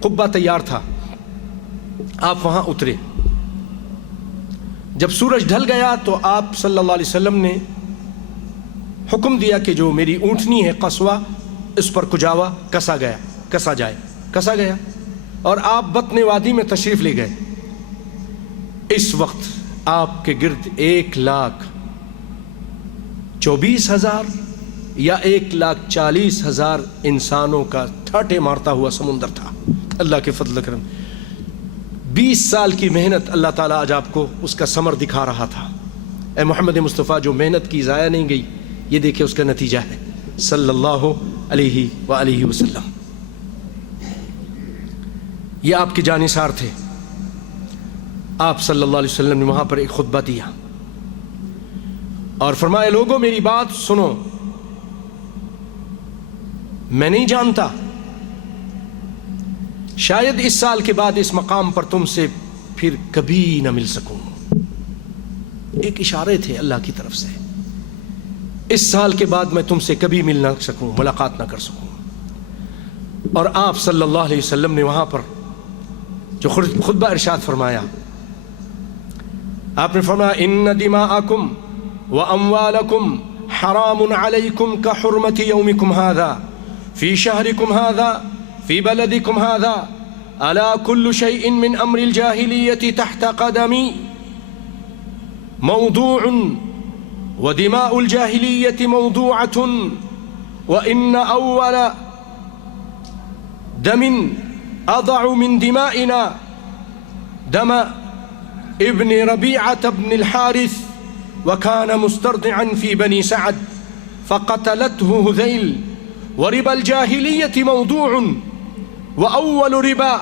قبہ تیار تھا، آپ وہاں اترے۔ جب سورج ڈھل گیا تو آپ صلی اللہ علیہ وسلم نے حکم دیا کہ جو میری اونٹنی ہے قصوہ، اس پر کجاوا کسا گیا اور آپ بطن وادی میں تشریف لے گئے۔ اس وقت آپ کے گرد 1,24,000 یا 1,40,000 انسانوں کا ٹھاٹھے مارتا ہوا سمندر تھا۔ اللہ کے فضل کرم 20 سال کی محنت اللہ تعالیٰ آج آپ کو اس کا ثمر دکھا رہا تھا۔ اے محمد مصطفیٰ، جو محنت کی ضائع نہیں گئی، یہ دیکھیں اس کا نتیجہ ہے صلی اللہ علیہ وآلہ وسلم۔ یہ آپ کے جانثار تھے۔ آپ صلی اللہ علیہ وسلم نے وہاں پر ایک خطبہ دیا اور فرمایا، لوگوں میری بات سنو، میں نہیں جانتا شاید اس سال کے بعد اس مقام پر تم سے پھر کبھی نہ مل سکوں۔ ایک اشارے تھے اللہ کی طرف سے، اس سال کے بعد میں تم سے کبھی مل نہ سکوں، ملاقات نہ کر سکوں۔ اور آپ صلی اللہ علیہ وسلم نے وہاں پر جو خطبہ ارشاد فرمایا، آپ نے فرمایا، ان دماءکم واموالکم حرام علیکم کحرمت یومکم ھذا فی شہرکم ھذا فی بلدکم ھذا الا کل شیء من امر الجاہلیۃ تحت قدمی موضوع ودماء الجاہلیۃ موضوعۃ وان اول دم اضع من دمائنا دم ابن ربيعة بن الحارث وكان مسترضعا في بني سعد فقتلته هذيل وربا الجاهلية موضوع وأول ربا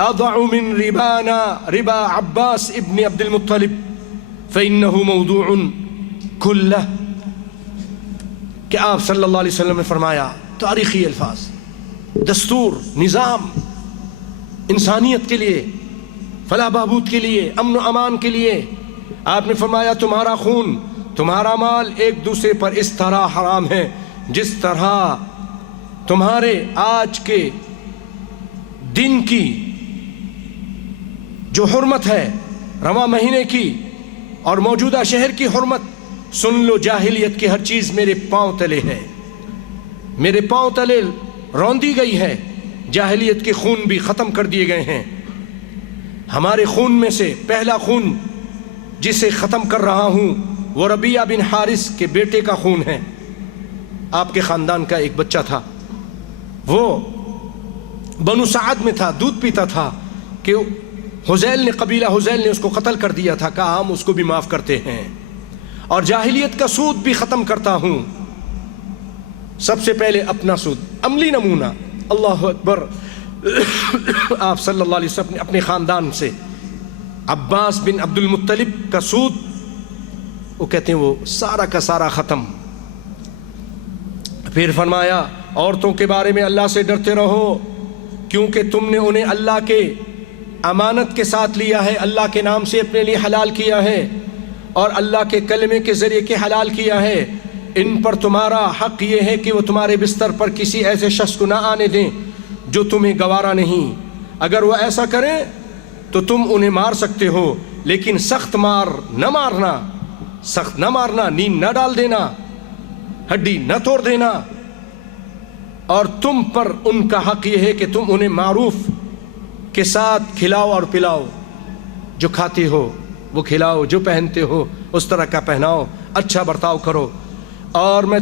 أضع من ربانا ربا عباس ابن عبد المطلب فإنه موضوع كله۔ کہ آپ صلی اللہ علیہ وسلم نے فرمایا، تاریخی الفاظ، دستور، نظام، انسانیت کے لیے، فلاح بہبود کے لیے، امن و امان کے لیے، آپ نے فرمایا تمہارا خون، تمہارا مال ایک دوسرے پر اس طرح حرام ہے جس طرح تمہارے آج کے دن کی جو حرمت ہے رواں مہینے کی اور موجودہ شہر کی حرمت۔ سن لو، جاہلیت کی ہر چیز میرے پاؤں تلے ہے، میرے پاؤں تلے روندی گئی ہے، جاہلیت کے خون بھی ختم کر دیے گئے ہیں۔ ہمارے خون میں سے پہلا خون جسے ختم کر رہا ہوں وہ ربیعہ بن حارث کے بیٹے کا خون ہے۔ آپ کے خاندان کا ایک بچہ تھا، وہ بنو سعد میں تھا، دودھ پیتا تھا کہ حذیل نے، قبیلہ حذیل نے اس کو قتل کر دیا تھا، کہا ہم اس کو بھی معاف کرتے ہیں اور جاہلیت کا سود بھی ختم کرتا ہوں۔ سب سے پہلے اپنا سود، عملی نمونہ، اللہ اکبر۔ آپ صلی اللہ علیہ وسلم نے اپنے خاندان سے عباس بن عبد المطلب کا سود وہ کہتے ہیں وہ سارا کا سارا ختم۔ پھر فرمایا عورتوں کے بارے میں اللہ سے ڈرتے رہو، کیونکہ تم نے انہیں اللہ کے امانت کے ساتھ لیا ہے، اللہ کے نام سے اپنے لیے حلال کیا ہے اور اللہ کے کلمے کے ذریعے کے حلال کیا ہے۔ ان پر تمہارا حق یہ ہے کہ وہ تمہارے بستر پر کسی ایسے شخص کو نہ آنے دیں جو تمہیں گوارا نہیں۔ اگر وہ ایسا کریں تو تم انہیں مار سکتے ہو، لیکن سخت مار نہ مارنا، سخت نہ مارنا، نیند نہ ڈال دینا، ہڈی نہ توڑ دینا۔ اور تم پر ان کا حق یہ ہے کہ تم انہیں معروف کے ساتھ کھلاؤ اور پلاؤ، جو کھاتے ہو وہ کھلاؤ، جو پہنتے ہو اس طرح کا پہناؤ، اچھا برتاؤ کرو۔ اور میں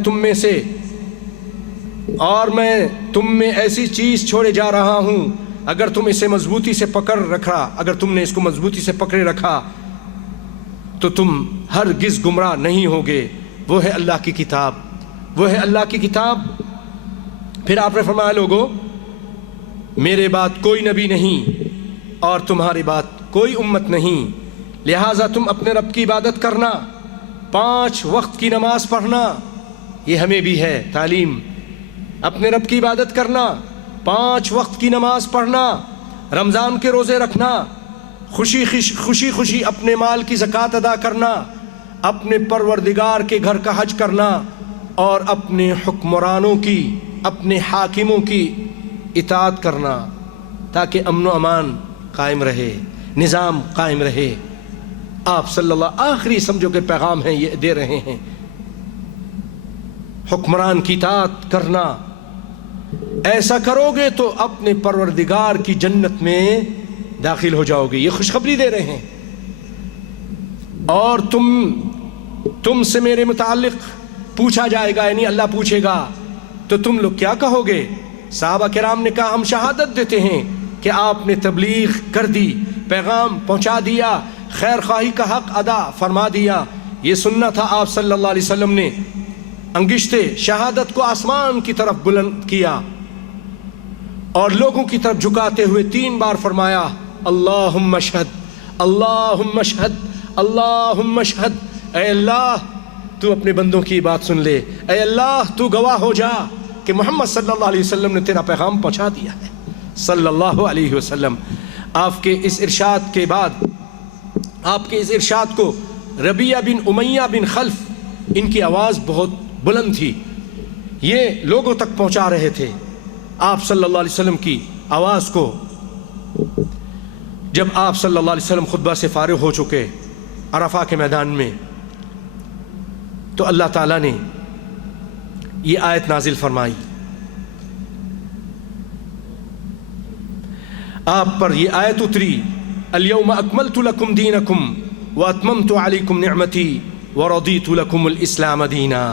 تم میں ایسی چیز چھوڑے جا رہا ہوں، اگر تم اسے مضبوطی سے اگر تم نے اس کو مضبوطی سے پکڑے رکھا تو تم ہرگز گمراہ نہیں ہوگے۔ وہ ہے اللہ کی کتاب، وہ ہے اللہ کی کتاب۔ پھر آپ نے فرمایا لوگو، میرے بعد کوئی نبی نہیں اور تمہاری بات کوئی امت نہیں، لہٰذا تم اپنے رب کی عبادت کرنا، 5 وقت کی نماز پڑھنا، یہ ہمیں بھی ہے تعلیم، اپنے رب کی عبادت کرنا، 5 وقت کی نماز پڑھنا، رمضان کے روزے رکھنا، خوشی اپنے مال کی زکوٰۃ ادا کرنا، اپنے پروردگار کے گھر کا حج کرنا اور اپنے حکمرانوں کی، اپنے حاکموں کی اطاعت کرنا، تاکہ امن و امان قائم رہے، نظام قائم رہے۔ آپ صلی اللہ آخری سمجھو کہ پیغام ہے یہ دے رہے ہیں، حکمران کی اطاعت کرنا۔ ایسا کرو گے تو اپنے پروردگار کی جنت میں داخل ہو جاؤ گے، یہ خوشخبری دے رہے ہیں۔ اور تم سے میرے متعلق پوچھا جائے گا، یعنی اللہ پوچھے گا، تو تم لوگ کیا کہو گے؟ صحابہ کرام نے کہا ہم شہادت دیتے ہیں کہ آپ نے تبلیغ کر دی، پیغام پہنچا دیا، خیر خواہی کا حق ادا فرما دیا۔ یہ سننا تھا آپ صلی اللہ علیہ وسلم نے انگشتے شہادت کو آسمان کی طرف بلند کیا اور لوگوں کی طرف جھکاتے ہوئے 3 بار فرمایا اللہم اشہد، اللہم اشہد، اللہم اشہد۔ اے اللہ تو اپنے بندوں کی بات سن لے، اے اللہ تو گواہ ہو جا کہ محمد صلی اللہ علیہ وسلم نے تیرا پیغام پہنچا دیا ہے صلی اللہ علیہ وسلم۔ آپ کے اس ارشاد کے بعد، آپ کے اس ارشاد کو ربیعہ بن امیہ بن خلف، ان کی آواز بہت بلند تھی، یہ لوگوں تک پہنچا رہے تھے آپ صلی اللہ علیہ وسلم کی آواز کو۔ جب آپ صلی اللہ علیہ وسلم خطبہ سے فارغ ہو چکے عرفہ کے میدان میں، تو اللہ تعالیٰ نے یہ آیت نازل فرمائی، آپ پر یہ آیت اتری، اليوم اکملت لکم دینکم واتممت علیکم نعمتی ورضیت لکم الاسلام دینا،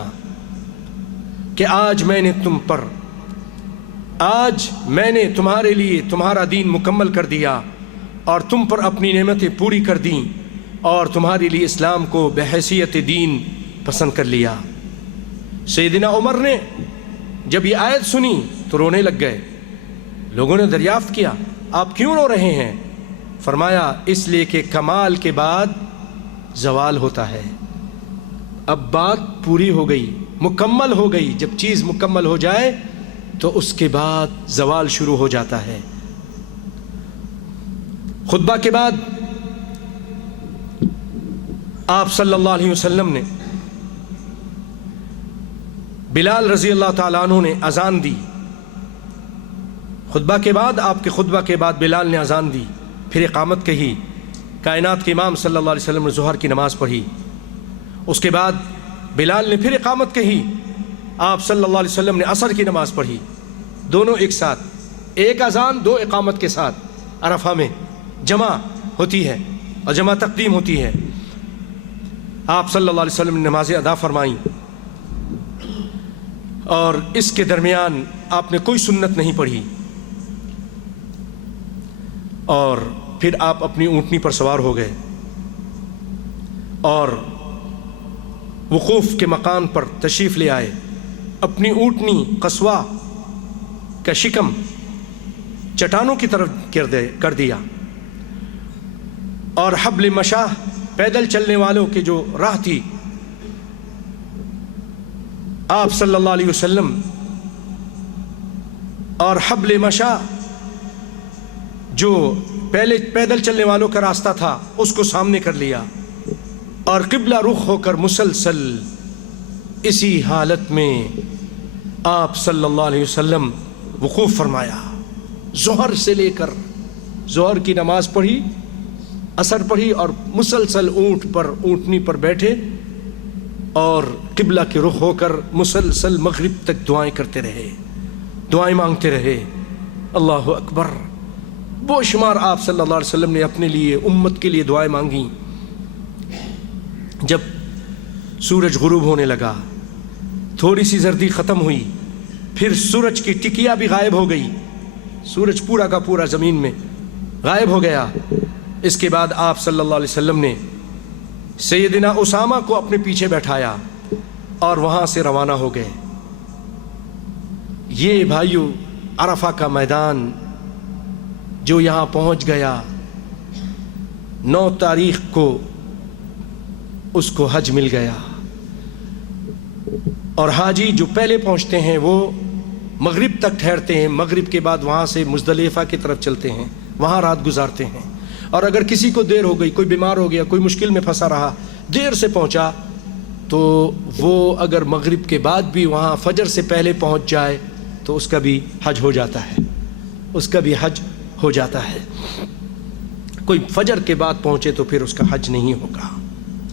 کہ آج میں نے تمہارے لیے تمہارا دین مکمل کر دیا اور تم پر اپنی نعمتیں پوری کر دیں اور تمہارے لیے اسلام کو بحیثیت دین پسند کر لیا۔ سیدنا عمر نے جب یہ آیت سنی تو رونے لگ گئے۔ لوگوں نے دریافت کیا آپ کیوں رو رہے ہیں؟ فرمایا اس لیے کہ کمال کے بعد زوال ہوتا ہے، اب بات پوری ہو گئی، مکمل ہو گئی، جب چیز مکمل ہو جائے تو اس کے بعد زوال شروع ہو جاتا ہے۔ خطبہ کے بعد آپ صلی اللہ علیہ وسلم نے بلال رضی اللہ تعالیٰ عنہ نے اذان دی۔ خطبہ کے بعد، آپ کے خطبہ کے بعد بلال نے اذان دی، پھر اقامت کہی، کائنات کے امام صلی اللہ علیہ وسلم نے ظہر کی نماز پڑھی، اس کے بعد بلال نے پھر اقامت کہی، آپ صلی اللہ علیہ وسلم نے عصر کی نماز پڑھی، دونوں ایک ساتھ، ایک اذان 2 اقامت کے ساتھ عرفہ میں جمع ہوتی ہے اور جمع تقدیم ہوتی ہے۔ آپ صلی اللہ علیہ وسلم نے نمازیں ادا فرمائیں اور اس کے درمیان آپ نے کوئی سنت نہیں پڑھی، اور پھر آپ اپنی اونٹنی پر سوار ہو گئے اور وقوف کے مقام پر تشریف لے آئے۔ اپنی اونٹنی قصوہ کا شکم چٹانوں کی طرف کر دیا اور حبل مشاہ پیدل چلنے والوں کی جو راہ تھی آپ صلی اللہ علیہ وسلم اور حبل مشا جو پہلے پیدل چلنے والوں کا راستہ تھا اس کو سامنے کر لیا اور قبلہ رخ ہو کر مسلسل اسی حالت میں آپ صلی اللہ علیہ وسلم وقوف فرمایا. ظہر سے لے کر ظہر کی نماز پڑھی، عصر پڑھی اور مسلسل اونٹنی پر بیٹھے اور قبلہ کے رخ ہو کر مسلسل مغرب تک دعائیں کرتے رہے، دعائیں مانگتے رہے. اللہ اکبر. بے شمار آپ صلی اللہ علیہ وسلم نے اپنے لیے، امت کے لیے دعائیں مانگیں. جب سورج غروب ہونے لگا، تھوڑی سی زردی ختم ہوئی، پھر سورج کی ٹکیا بھی غائب ہو گئی، سورج پورا کا پورا زمین میں غائب ہو گیا. اس کے بعد آپ صلی اللہ علیہ وسلم نے سیدنا اسامہ کو اپنے پیچھے بیٹھایا اور وہاں سے روانہ ہو گئے. یہ بھائیو عرفہ کا میدان جو یہاں پہنچ گیا 9 تاریخ کو اس کو حج مل گیا. اور حاجی جو پہلے پہنچتے ہیں وہ مغرب تک ٹھہرتے ہیں، مغرب کے بعد وہاں سے مزدلفہ کی طرف چلتے ہیں، وہاں رات گزارتے ہیں. اور اگر کسی کو دیر ہو گئی، کوئی بیمار ہو گیا، کوئی مشکل میں پھنسا رہا، دیر سے پہنچا، تو وہ اگر مغرب کے بعد بھی وہاں فجر سے پہلے پہنچ جائے تو اس کا بھی حج ہو جاتا ہے، اس کا بھی حج ہو جاتا ہے. کوئی فجر کے بعد پہنچے تو پھر اس کا حج نہیں ہوگا،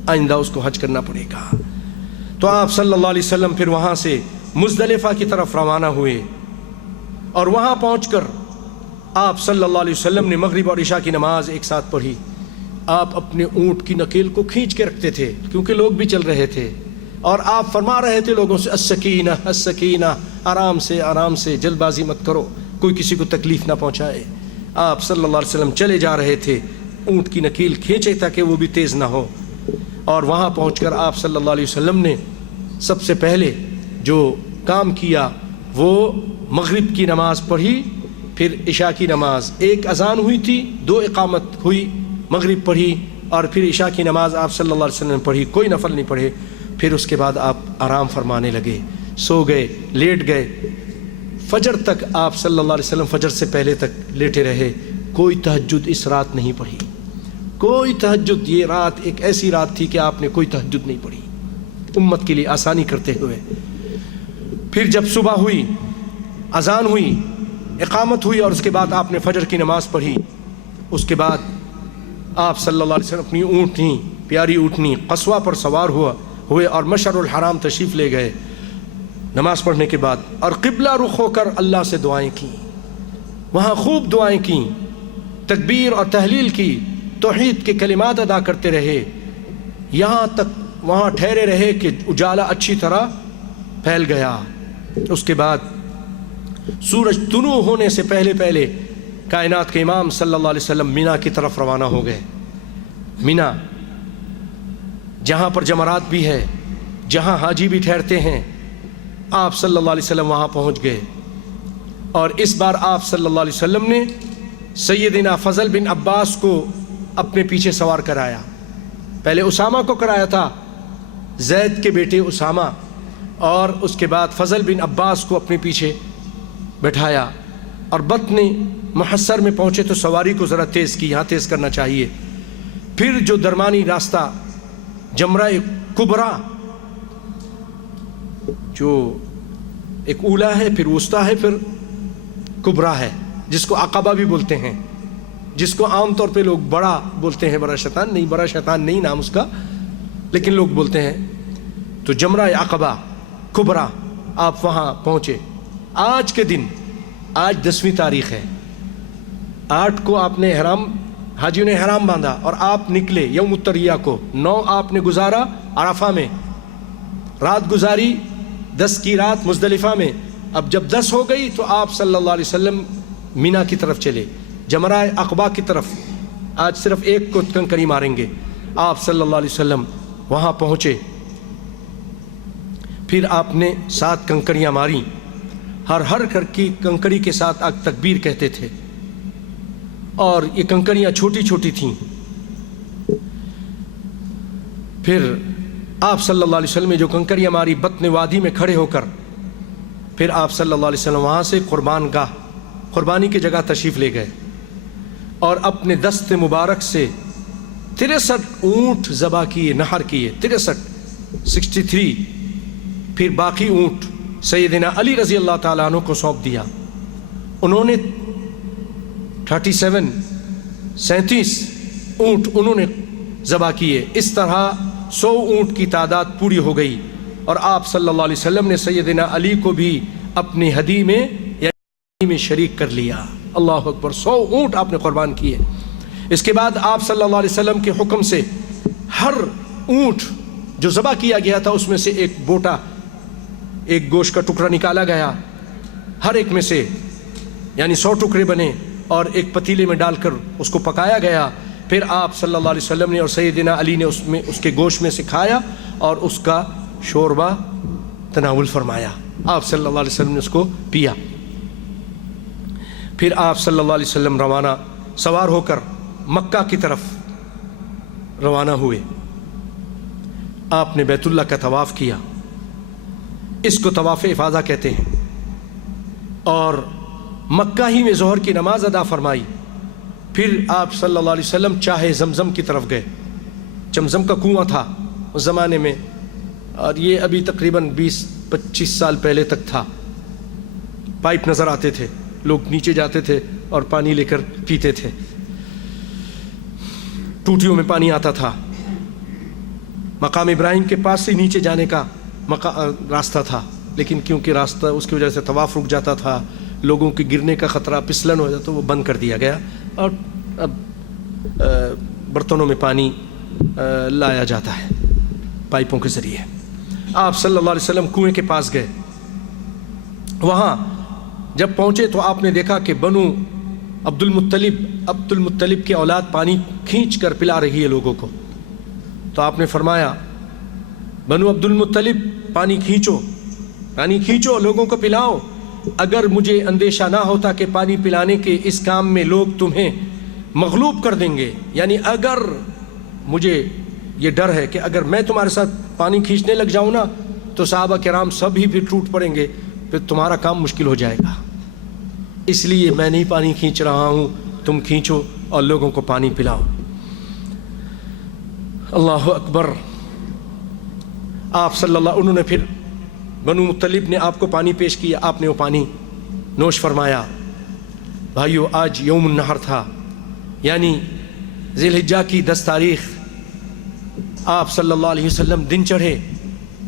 آئندہ اس کو حج کرنا پڑے گا. تو آپ صلی اللہ علیہ وسلم پھر وہاں سے مزدلفہ کی طرف روانہ ہوئے اور وہاں پہنچ کر آپ صلی اللہ علیہ وسلم نے مغرب اور عشاء کی نماز ایک ساتھ پڑھی. آپ اپنے اونٹ کی نکیل کو کھینچ کے رکھتے تھے کیونکہ لوگ بھی چل رہے تھے، اور آپ فرما رہے تھے لوگوں سے السکینہ السکینہ، آرام سے آرام سے، جلد بازی مت کرو، کوئی کسی کو تکلیف نہ پہنچائے. آپ صلی اللہ علیہ وسلم چلے جا رہے تھے، اونٹ کی نکیل کھینچے تاکہ وہ بھی تیز نہ ہو. اور وہاں پہنچ کر آپ صلی اللہ علیہ وسلم نے سب سے پہلے جو کام کیا وہ مغرب کی نماز پڑھی، پھر عشاء کی نماز. ایک اذان ہوئی تھی، 2 اقامت ہوئی، مغرب پڑھی اور پھر عشاء کی نماز آپ صلی اللہ علیہ وسلم نے پڑھی، کوئی نفل نہیں پڑھے. پھر اس کے بعد آپ آرام فرمانے لگے، سو گئے، لیٹ گئے. فجر تک آپ صلی اللہ علیہ وسلم فجر سے پہلے تک لیٹے رہے. کوئی تہجد اس رات نہیں پڑھی، کوئی تہجد. یہ رات ایک ایسی رات تھی کہ آپ نے کوئی تہجد نہیں پڑھی، امت کے لیے آسانی کرتے ہوئے. پھر جب صبح ہوئی، اذان ہوئی، اقامت ہوئی اور اس کے بعد آپ نے فجر کی نماز پڑھی. اس کے بعد آپ صلی اللہ علیہ وسلم اپنی اونٹنی، پیاری اونٹنی قصوہ پر سوار ہوئے اور مشعر الحرام تشریف لے گئے نماز پڑھنے کے بعد، اور قبلہ رخ ہو کر اللہ سے دعائیں کیں. وہاں خوب دعائیں کیں، تکبیر اور تحلیل کی، توحید کے کلمات ادا کرتے رہے، یہاں تک وہاں ٹھہرے رہے کہ اجالا اچھی طرح پھیل گیا. اس کے بعد سورج طلوع ہونے سے پہلے کائنات کے امام صلی اللہ علیہ وسلم مینا کی طرف روانہ ہو گئے. مینا جہاں پر جمرات بھی ہے، جہاں حاجی بھی ٹھہرتے ہیں، آپ صلی اللہ علیہ وسلم وہاں پہنچ گئے. اور اس بار آپ صلی اللہ علیہ وسلم نے سیدنا فضل بن عباس کو اپنے پیچھے سوار کرایا. پہلے اسامہ کو کرایا تھا، زید کے بیٹے اسامہ، اور اس کے بعد فضل بن عباس کو اپنے پیچھے بٹھایا. اور بطن محصر میں پہنچے تو سواری کو ذرا تیز کی، یہاں تیز کرنا چاہیے. پھر جو درمیانی راستہ جمرہ کبرا، جو ایک اولا ہے، پھر وسطیٰ ہے، پھر کبرا ہے، جس کو عقبہ بھی بولتے ہیں، جس کو عام طور پہ لوگ بڑا بولتے ہیں. بڑا شیطان نہیں، بڑا شیطان نہیں نام اس کا، لیکن لوگ بولتے ہیں. تو جمرہ عقبہ کبرا، آپ وہاں پہنچے. آج کے دن، آج 10ویں تاریخ ہے، 8 کو آپ نے احرام، حاجیوں نے احرام باندھا اور آپ نکلے یوم التریہ کو. 9 آپ نے گزارا عرفہ میں، رات گزاری 10 کی رات مزدلفہ میں. اب جب 10 ہو گئی تو آپ صلی اللہ علیہ وسلم مینا کی طرف چلے، جمرہ عقبہ کی طرف. آج صرف ایک کو کنکری ماریں گے. آپ صلی اللہ علیہ وسلم وہاں پہنچے، پھر آپ نے 7 کنکریاں ماری. ہر کی کنکری کے ساتھ آپ تکبیر کہتے تھے، اور یہ کنکریاں چھوٹی چھوٹی تھیں. پھر آپ صلی اللہ علیہ وسلم نے جو کنکریاں ماری بطن وادی میں کھڑے ہو کر، پھر آپ صلی اللہ علیہ وسلم وہاں سے قربانی کی جگہ تشریف لے گئے اور اپنے دست مبارک سے 63 اونٹ ذبح کیے، نحر کیے، 63، پھر باقی اونٹ سیدنا علی رضی اللہ تعالیٰ عنہ کو سونپ دیا۔ انہوں نے 37 اونٹ انہوں نے ذبح کیے۔ اس طرح 100 اونٹ کی تعداد پوری ہو گئی، اور آپ صلی اللہ علیہ وسلم نے سیدنا علی کو بھی اپنی ہدی میں شریک کر لیا۔ اللہ اکبر، 100 اونٹ آپ نے قربان کیے۔ اس کے بعد آپ صلی اللہ علیہ وسلم کے حکم سے ہر اونٹ جو ذبح کیا گیا تھا اس میں سے ایک بوٹا، ایک گوشت کا ٹکڑا نکالا گیا، ہر ایک میں سے یعنی 100 ٹکڑے بنے اور ایک پتیلے میں ڈال کر اس کو پکایا گیا۔ پھر آپ صلی اللہ علیہ وسلم نے اور سیدنا علی نے اس کے گوشت میں سے کھایا اور اس کا شوربہ تناول فرمایا۔ آپ صلی اللہ علیہ وسلم نے اس کو پیا۔ پھر آپ صلی اللہ علیہ وسلم سوار ہو کر مکہ کی طرف روانہ ہوئے۔ آپ نے بیت اللہ کا طواف کیا، اس کو طواف افاضہ کہتے ہیں، اور مکہ ہی میں ظہر کی نماز ادا فرمائی۔ پھر آپ صلی اللہ علیہ وسلم چاہے زمزم کی طرف گئے۔ زمزم کا کنواں تھا اس زمانے میں، اور یہ ابھی تقریباً 20-25 سال پہلے تک تھا۔ پائپ نظر آتے تھے، لوگ نیچے جاتے تھے اور پانی لے کر پیتے تھے، ٹوٹیوں میں پانی آتا تھا۔ مقام ابراہیم کے پاس سے نیچے جانے کا راستہ تھا، لیکن کیونکہ راستہ اس کی وجہ سے طواف رک جاتا تھا، لوگوں کے گرنے کا خطرہ، پسلن ہو جاتا، تو وہ بند کر دیا گیا، اور اب برتنوں میں پانی لایا جاتا ہے پائپوں کے ذریعے۔ آپ صلی اللہ علیہ وسلم کنویں کے پاس گئے۔ وہاں جب پہنچے تو آپ نے دیکھا کہ بنو عبد المطلب کی اولاد پانی کھینچ کر پلا رہی ہے لوگوں کو۔ تو آپ نے فرمایا، بنو عبد المطلب پانی کھینچو، لوگوں کو پلاؤ۔ اگر مجھے اندیشہ نہ ہوتا کہ پانی پلانے کے اس کام میں لوگ تمہیں مغلوب کر دیں گے، یعنی اگر مجھے یہ ڈر ہے کہ اگر میں تمہارے ساتھ پانی کھینچنے لگ جاؤں نا تو صحابہ کرام سب ہی پھر ٹوٹ پڑیں گے، پھر تمہارا کام مشکل ہو جائے گا، اس لیے میں نہیں پانی کھینچ رہا ہوں، تم کھینچو اور لوگوں کو پانی پلاؤ۔ اللہ اکبر۔ آپ انہوں نے پھر بنو مطلب نے آپ کو پانی پیش کیا، آپ نے وہ پانی نوش فرمایا۔ بھائیو، آج یوم النحر تھا، یعنی ذی الحجہ کی 10 تاریخ۔ آپ صلی اللہ علیہ وسلم دن چڑھے،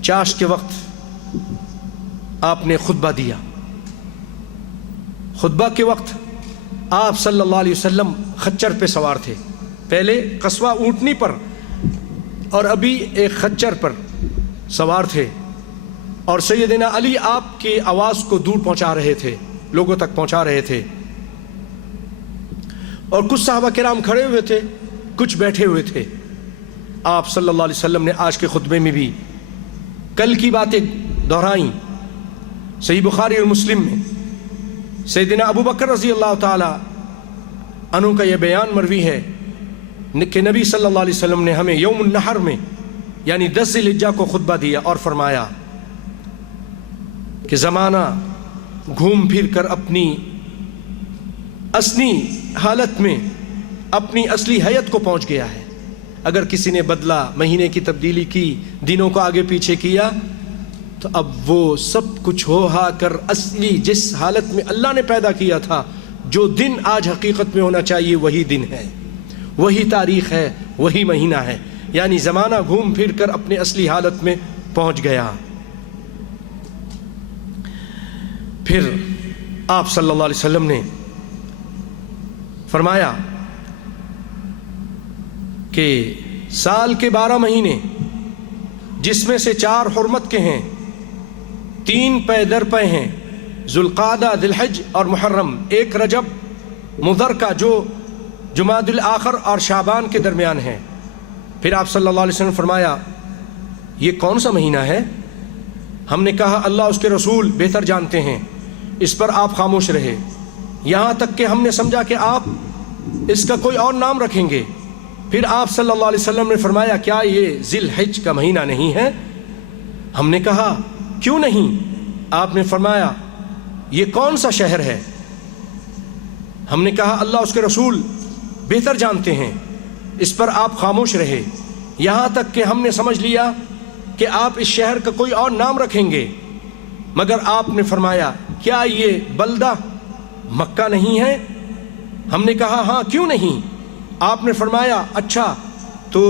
چاش کے وقت آپ نے خطبہ دیا۔ خطبہ کے وقت آپ صلی اللہ علیہ وسلم خچر پہ سوار تھے، پہلے قصوہ اونٹنی پر اور ابھی ایک خچر پر سوار تھے، اور سیدنا علی آپ کی آواز کو دور پہنچا رہے تھے، لوگوں تک پہنچا رہے تھے، اور کچھ صحابہ کرام کھڑے ہوئے تھے، کچھ بیٹھے ہوئے تھے۔ آپ صلی اللہ علیہ وسلم نے آج کے خطبے میں بھی کل کی باتیں دہرائیں۔ صحیح بخاری اور مسلم میں سیدنا ابو بکر رضی اللہ تعالی عنہ کا یہ بیان مروی ہے کہ نبی صلی اللہ علیہ وسلم نے ہمیں یوم النحر میں یعنی 10 ذی الحجہ کو خطبہ دیا اور فرمایا کہ زمانہ گھوم پھر کر اپنی اصلی حالت میں اپنی اصلی حیت کو پہنچ گیا ہے۔ اگر کسی نے بدلہ، مہینے کی تبدیلی کی، دنوں کو آگے پیچھے کیا، تو اب وہ سب کچھ ہو ہا کر اصلی جس حالت میں اللہ نے پیدا کیا تھا، جو دن آج حقیقت میں ہونا چاہیے وہی دن ہے، وہی تاریخ ہے، وہی مہینہ ہے، یعنی زمانہ گھوم پھر کر اپنے اصلی حالت میں پہنچ گیا۔ پھر آپ صلی اللہ علیہ وسلم نے فرمایا کہ سال کے 12 مہینے جس میں سے 4 حرمت کے ہیں، 3 پے در پے ہیں، ذوالقعدہ، ذی الحج اور محرم، 1 رجب مضر کا جو جمادی الاخر اور شعبان کے درمیان ہے۔ پھر آپ صلی اللہ علیہ وسلم فرمایا، یہ کون سا مہینہ ہے؟ ہم نے کہا اللہ اس کے رسول بہتر جانتے ہیں۔ اس پر آپ خاموش رہے، یہاں تک کہ ہم نے سمجھا کہ آپ اس کا کوئی اور نام رکھیں گے۔ پھر آپ صلی اللہ علیہ وسلم نے فرمایا کیا یہ ذی الحج کا مہینہ نہیں ہے؟ ہم نے کہا کیوں نہیں؟ آپ نے فرمایا یہ کون سا شہر ہے؟ ہم نے کہا اللہ اس کے رسول بہتر جانتے ہیں۔ اس پر آپ خاموش رہے، یہاں تک کہ ہم نے سمجھ لیا کہ آپ اس شہر کا کوئی اور نام رکھیں گے، مگر آپ نے فرمایا کیا یہ بلدہ مکہ نہیں ہے؟ ہم نے کہا ہاں کیوں نہیں؟ آپ نے فرمایا اچھا تو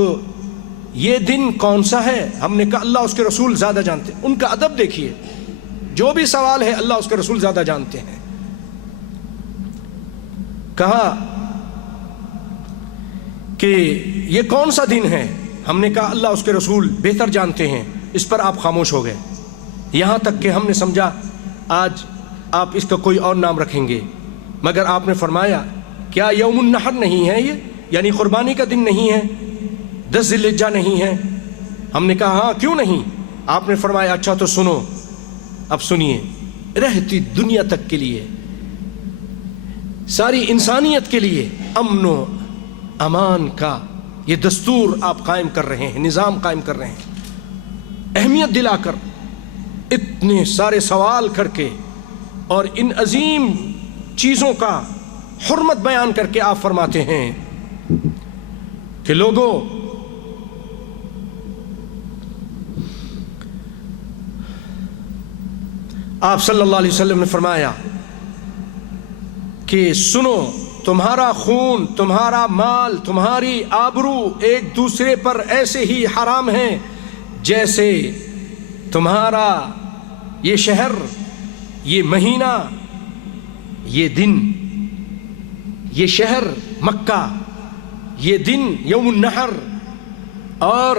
یہ دن کون سا ہے؟ ہم نے کہا اللہ اس کے رسول زیادہ جانتے ہیں۔ ان کا ادب دیکھیے، جو بھی سوال ہے اللہ اس کے رسول زیادہ جانتے ہیں۔ کہا کہ یہ کون سا دن ہے؟ ہم نے کہا اللہ اس کے رسول بہتر جانتے ہیں۔ اس پر آپ خاموش ہو گئے، یہاں تک کہ ہم نے سمجھا آج آپ اس کا کوئی اور نام رکھیں گے، مگر آپ نے فرمایا کیا یوم النحر نہیں ہے یہ، یعنی قربانی کا دن نہیں ہے، 10 ذی الحجہ نہیں ہے؟ ہم نے کہا ہاں کیوں نہیں؟ آپ نے فرمایا اچھا تو سنو، اب سنیے، رہتی دنیا تک کے لیے، ساری انسانیت کے لیے امن و امان کا یہ دستور آپ قائم کر رہے ہیں، نظام قائم کر رہے ہیں، اہمیت دلا کر، اتنے سارے سوال کر کے اور ان عظیم چیزوں کا حرمت بیان کر کے آپ فرماتے ہیں کہ لوگوں آپ صلی اللہ علیہ وسلم نے فرمایا کہ سنو، تمہارا خون، تمہارا مال، تمہاری آبرو ایک دوسرے پر ایسے ہی حرام ہیں جیسے تمہارا یہ شہر، یہ مہینہ، یہ دن، یہ شہر مکہ، یہ دن یوم النحر اور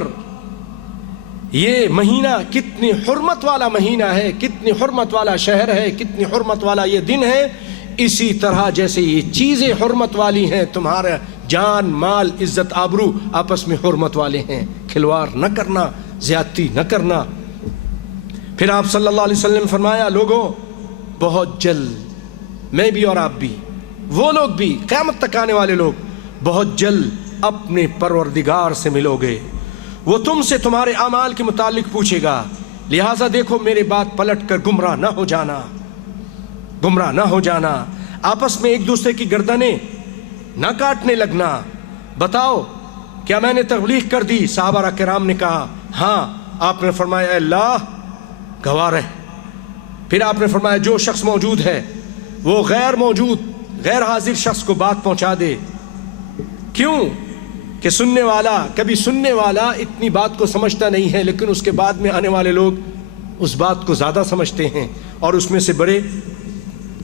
یہ مہینہ کتنی حرمت والا مہینہ ہے، کتنی حرمت والا شہر ہے، کتنی حرمت والا یہ دن ہے، اسی طرح جیسے یہ چیزیں حرمت والی ہیں، تمہارا جان، مال، عزت، آبرو آپس میں حرمت والے ہیں، کھلواڑ نہ کرنا، زیادتی نہ کرنا۔ پھر آپ صلی اللہ علیہ وسلم فرمایا لوگوں بہت جلد میں بھی اور آپ بھی، وہ لوگ بھی، قیامت تک آنے والے لوگ بہت جلد اپنے پروردگار سے ملو گے، وہ تم سے تمہارے اعمال کے متعلق پوچھے گا، لہٰذا دیکھو میرے بات پلٹ کر گمراہ نہ ہو جانا، گمراہ نہ ہو جانا، آپس میں ایک دوسرے کی گردنیں نہ کاٹنے لگنا۔ بتاؤ کیا میں نے تبلیغ کر دی؟ صحابہ کرام نے کہا ہاں۔ آپ نے فرمایا اے اللہ گواہ رہے۔ پھر آپ نے فرمایا جو شخص موجود ہے وہ غیر موجود، غیر حاضر شخص کو بات پہنچا دے۔ کیوں کہ سننے والا، کبھی سننے والا اتنی بات کو سمجھتا نہیں ہے، لیکن اس کے بعد میں آنے والے لوگ اس بات کو زیادہ سمجھتے ہیں اور اس میں سے بڑے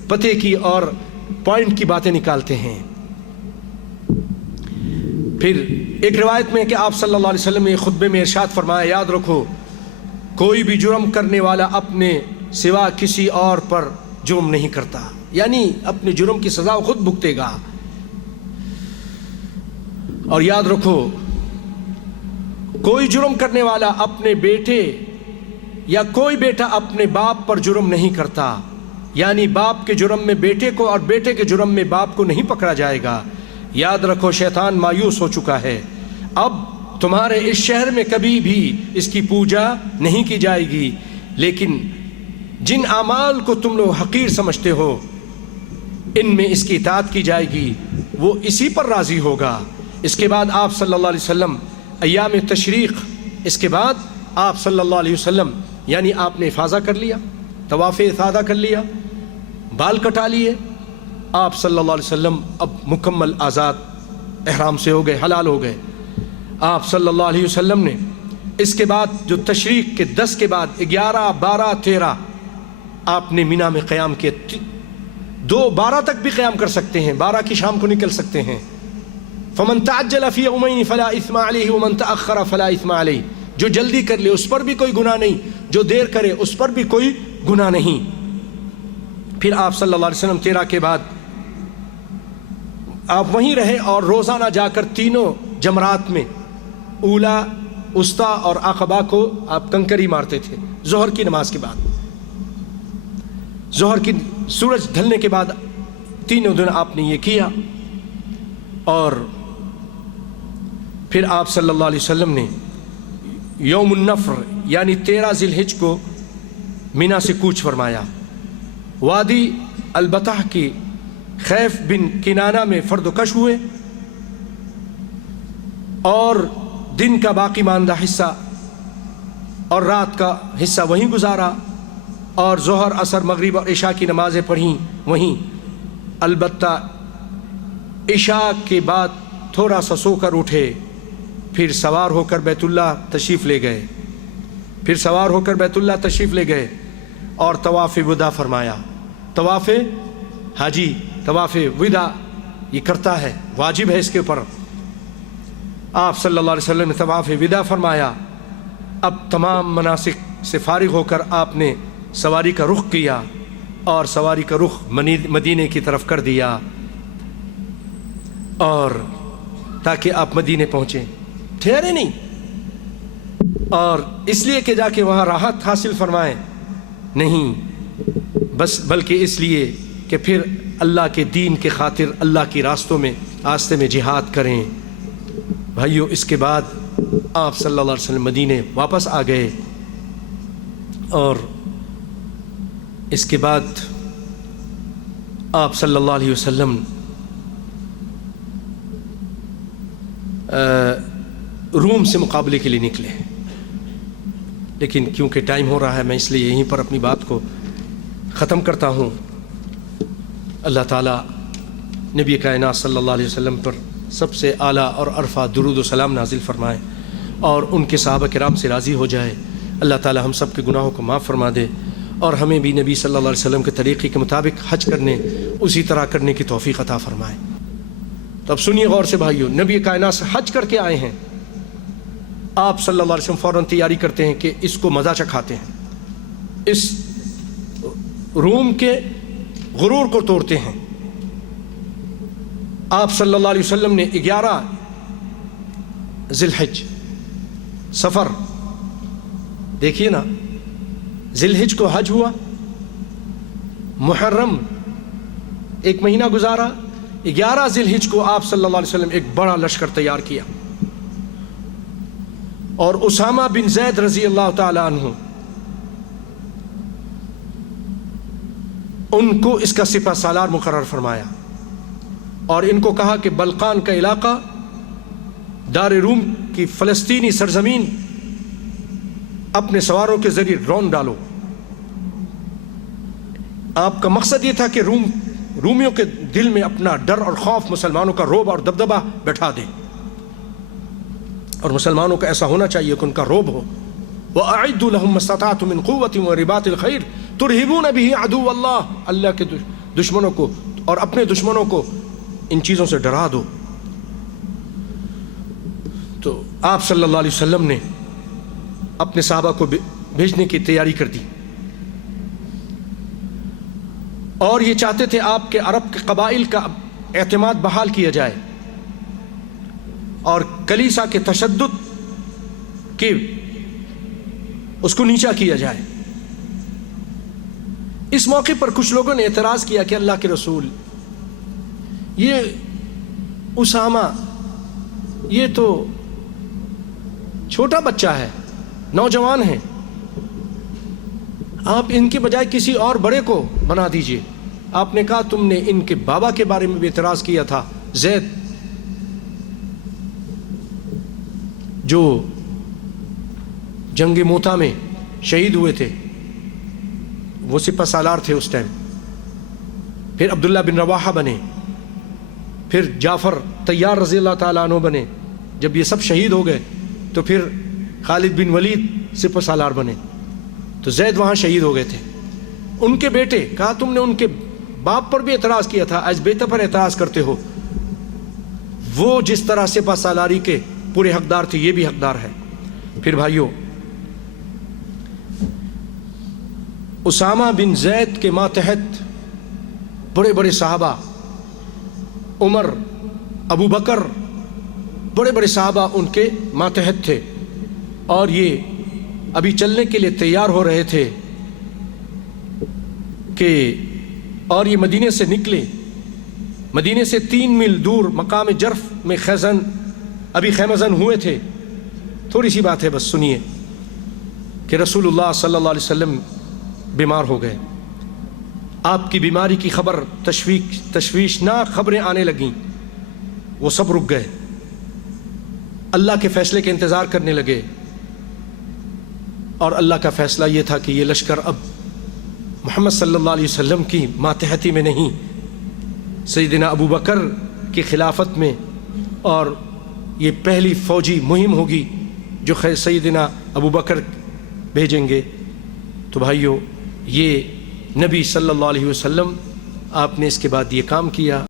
پتے کی اور پوائنٹ کی باتیں نکالتے ہیں۔ پھر ایک روایت میں کہ آپ صلی اللہ علیہ وسلم نے خطبے میں ارشاد فرمایا یاد رکھو کوئی بھی جرم کرنے والا اپنے سوا کسی اور پر جرم نہیں کرتا، یعنی اپنے جرم کی سزا خود بھگتے گا۔ اور یاد رکھو کوئی جرم کرنے والا اپنے بیٹے یا کوئی بیٹا اپنے باپ پر جرم نہیں کرتا، یعنی باپ کے جرم میں بیٹے کو اور بیٹے کے جرم میں باپ کو نہیں پکڑا جائے گا۔ یاد رکھو شیطان مایوس ہو چکا ہے، اب تمہارے اس شہر میں کبھی بھی اس کی پوجا نہیں کی جائے گی، لیکن جن اعمال کو تم لوگ حقیر سمجھتے ہو ان میں اس کی اطاعت کی جائے گی، وہ اسی پر راضی ہوگا۔ اس کے بعد آپ صلی اللہ علیہ وسلم ایام تشریق، اس کے بعد آپ صلی اللہ علیہ وسلم یعنی آپ نے افاضہ کر لیا، طواف افاضہ کر لیا، بال کٹا لیے، آپ صلی اللہ علیہ وسلم اب مکمل آزاد احرام سے ہو گئے، حلال ہو گئے۔ آپ صلی اللہ علیہ وسلم نے اس کے بعد جو تشریق کے 10 کے بعد 11، 12، 13 آپ نے مینا میں قیام کیے، 12 تک بھی قیام کر سکتے ہیں، 12 کی شام کو نکل سکتے ہیں۔ فمن تعجل فی یومین فلا اثم علیہ ومن تأخر فلا اثم علیہ، جو جلدی کر لے اس پر بھی کوئی گناہ نہیں، جو دیر کرے اس پر بھی کوئی گناہ نہیں۔ پھر آپ صلی اللہ علیہ وسلم 13 کے بعد آپ وہیں رہے اور روزانہ جا کر تینوں جمرات میں اولا، وسطی اور عقبہ کو آپ کنکری مارتے تھے ظہر کی نماز کے بعد۔ ظہر کی سورج ڈھلنے کے بعد تینوں دن آپ نے یہ کیا، اور پھر آپ صلی اللہ علیہ وسلم نے یوم النفر یعنی 13 ذی الحج کو مینا سے کوچ فرمایا، وادی البطح کی خیف بن کنانہ میں فرد و کش ہوئے اور دن کا باقی ماندہ حصہ اور رات کا حصہ وہیں گزارا، اور ظہر عصر مغرب اور عشاء کی نمازیں پڑھیں وہیں، البتہ عشاء کے بعد تھوڑا سا سو کر اٹھے، پھر سوار ہو کر بیت اللہ تشریف لے گئے اور طواف وداع فرمایا۔ طواف حاجی، طواف وداع یہ کرتا ہے، واجب ہے اس کے اوپر۔ آپ صلی اللہ علیہ وسلم نے طواف وداع فرمایا۔ اب تمام مناسک سے فارغ ہو کر آپ نے سواری کا رخ کیا اور سواری کا رخ مدینے کی طرف کر دیا، اور تاکہ آپ مدینے پہنچیں، ٹھہرے نہیں، اور اس لیے کہ جا کے وہاں راحت حاصل فرمائیں نہیں، بس بلکہ اس لیے کہ پھر اللہ کے دین کے خاطر اللہ کی راستے میں جہاد کریں۔ بھائیو، اس کے بعد آپ صلی اللہ علیہ وسلم مدینے واپس آ گئے، اور اس کے بعد آپ صلی اللہ علیہ وسلم روم سے مقابلے کے لیے نکلے، لیکن کیونکہ ٹائم ہو رہا ہے میں اس لیے یہیں پر اپنی بات کو ختم کرتا ہوں۔ اللہ تعالیٰ نبی کائنات صلی اللہ علیہ وسلم پر سب سے اعلیٰ اور عرفہ درود و سلام نازل فرمائے اور ان کے صحابہ کرام سے راضی ہو جائے۔ اللہ تعالیٰ ہم سب کے گناہوں کو معاف فرما دے، اور ہمیں بھی نبی صلی اللہ علیہ وسلم کے طریقے کے مطابق حج کرنے اسی طرح کرنے کی توفیق عطا فرمائے۔ تو اب سنیے غور سے بھائیو، نبی کائنات سے حج کر کے آئے ہیں، آپ صلی اللہ علیہ وسلم فوراً تیاری کرتے ہیں کہ اس کو مزہ چکھاتے ہیں، اس روم کے غرور کو توڑتے ہیں۔ آپ صلی اللہ علیہ وسلم نے 11 ذی الحج سفر، دیکھیے نا، ذی الحج کو حج ہوا، محرم ایک مہینہ گزارا، 11 ذی الحج کو آپ صلی اللہ علیہ وسلم ایک بڑا لشکر تیار کیا، اور اسامہ بن زید رضی اللہ تعالی عنہ ان کو اس کا سپہ سالار مقرر فرمایا، اور ان کو کہا کہ بلقان کا علاقہ، دار روم کی فلسطینی سرزمین اپنے سواروں کے ذریعے رون ڈالو۔ آپ کا مقصد یہ تھا کہ رومیوں کے دل میں اپنا ڈر اور خوف، مسلمانوں کا رعب اور دبدبہ بٹھا دیں، اور مسلمانوں کا ایسا ہونا چاہیے کہ ان کا رعب ہو۔ وَأَعِدُّوا لَهُم مَّا اسْتَطَعْتُم مِّن قُوَّةٍ وَرِبَاطِ الْخَيْرِ تُرْهِبُونَ بِهِ عَدُوَّ اللَّهِ، اللہ کے دشمنوں کو اور اپنے دشمنوں کو ان چیزوں سے ڈرا دو۔ تو آپ صلی اللہ علیہ وسلم نے اپنے صحابہ کو بھیجنے کی تیاری کر دی، اور یہ چاہتے تھے آپ کے عرب کے قبائل کا اعتماد بحال کیا جائے اور کلیسا کے تشدد کے اس کو نیچا کیا جائے۔ اس موقع پر کچھ لوگوں نے اعتراض کیا کہ اللہ کے رسول، یہ اسامہ یہ تو چھوٹا بچہ ہے، نوجوان ہیں، آپ ان کے بجائے کسی اور بڑے کو بنا دیجئے۔ آپ نے کہا تم نے ان کے بابا کے بارے میں بھی اعتراض کیا تھا، زید جو جنگ موتا میں شہید ہوئے تھے، وہ سپہ سالار تھے اس ٹائم، پھر عبداللہ بن رواحہ بنے، پھر جعفر طیار رضی اللہ تعالیٰ عنہ بنے، جب یہ سب شہید ہو گئے تو پھر خالد بن ولید سپہ سالار بنے، تو زید وہاں شہید ہو گئے تھے۔ ان کے بیٹے، کہا تم نے ان کے باپ پر بھی اعتراض کیا تھا، آج بیٹے پر اعتراض کرتے ہو، وہ جس طرح سپہ سالاری کے پورے حقدار تھے یہ بھی حقدار ہے۔ پھر بھائیوں، اسامہ بن زید کے ماتحت بڑے بڑے صحابہ، عمر، ابو بکر، بڑے بڑے صحابہ ان کے ماتحت تھے، اور یہ ابھی چلنے کے لیے تیار ہو رہے تھے کہ اور یہ مدینے سے نکلے۔ مدینے سے 3 میل دور مقام جرف میں خیزن ابھی خیمہ زن ہوئے تھے، تھوڑی سی بات ہے بس سنیے، کہ رسول اللہ صلی اللہ علیہ وسلم بیمار ہو گئے، آپ کی بیماری کی خبر تشویشناک خبریں آنے لگیں، وہ سب رک گئے، اللہ کے فیصلے کے انتظار کرنے لگے، اور اللہ کا فیصلہ یہ تھا کہ یہ لشکر اب محمد صلی اللہ علیہ وسلم کی ماتحتی میں نہیں، سیدنا ابو بکر کی خلافت میں، اور یہ پہلی فوجی مہم ہوگی جو سیدنا ابو بکر بھیجیں گے۔ تو بھائیو، یہ نبی صلی اللہ علیہ وسلم آپ نے اس کے بعد یہ کام کیا۔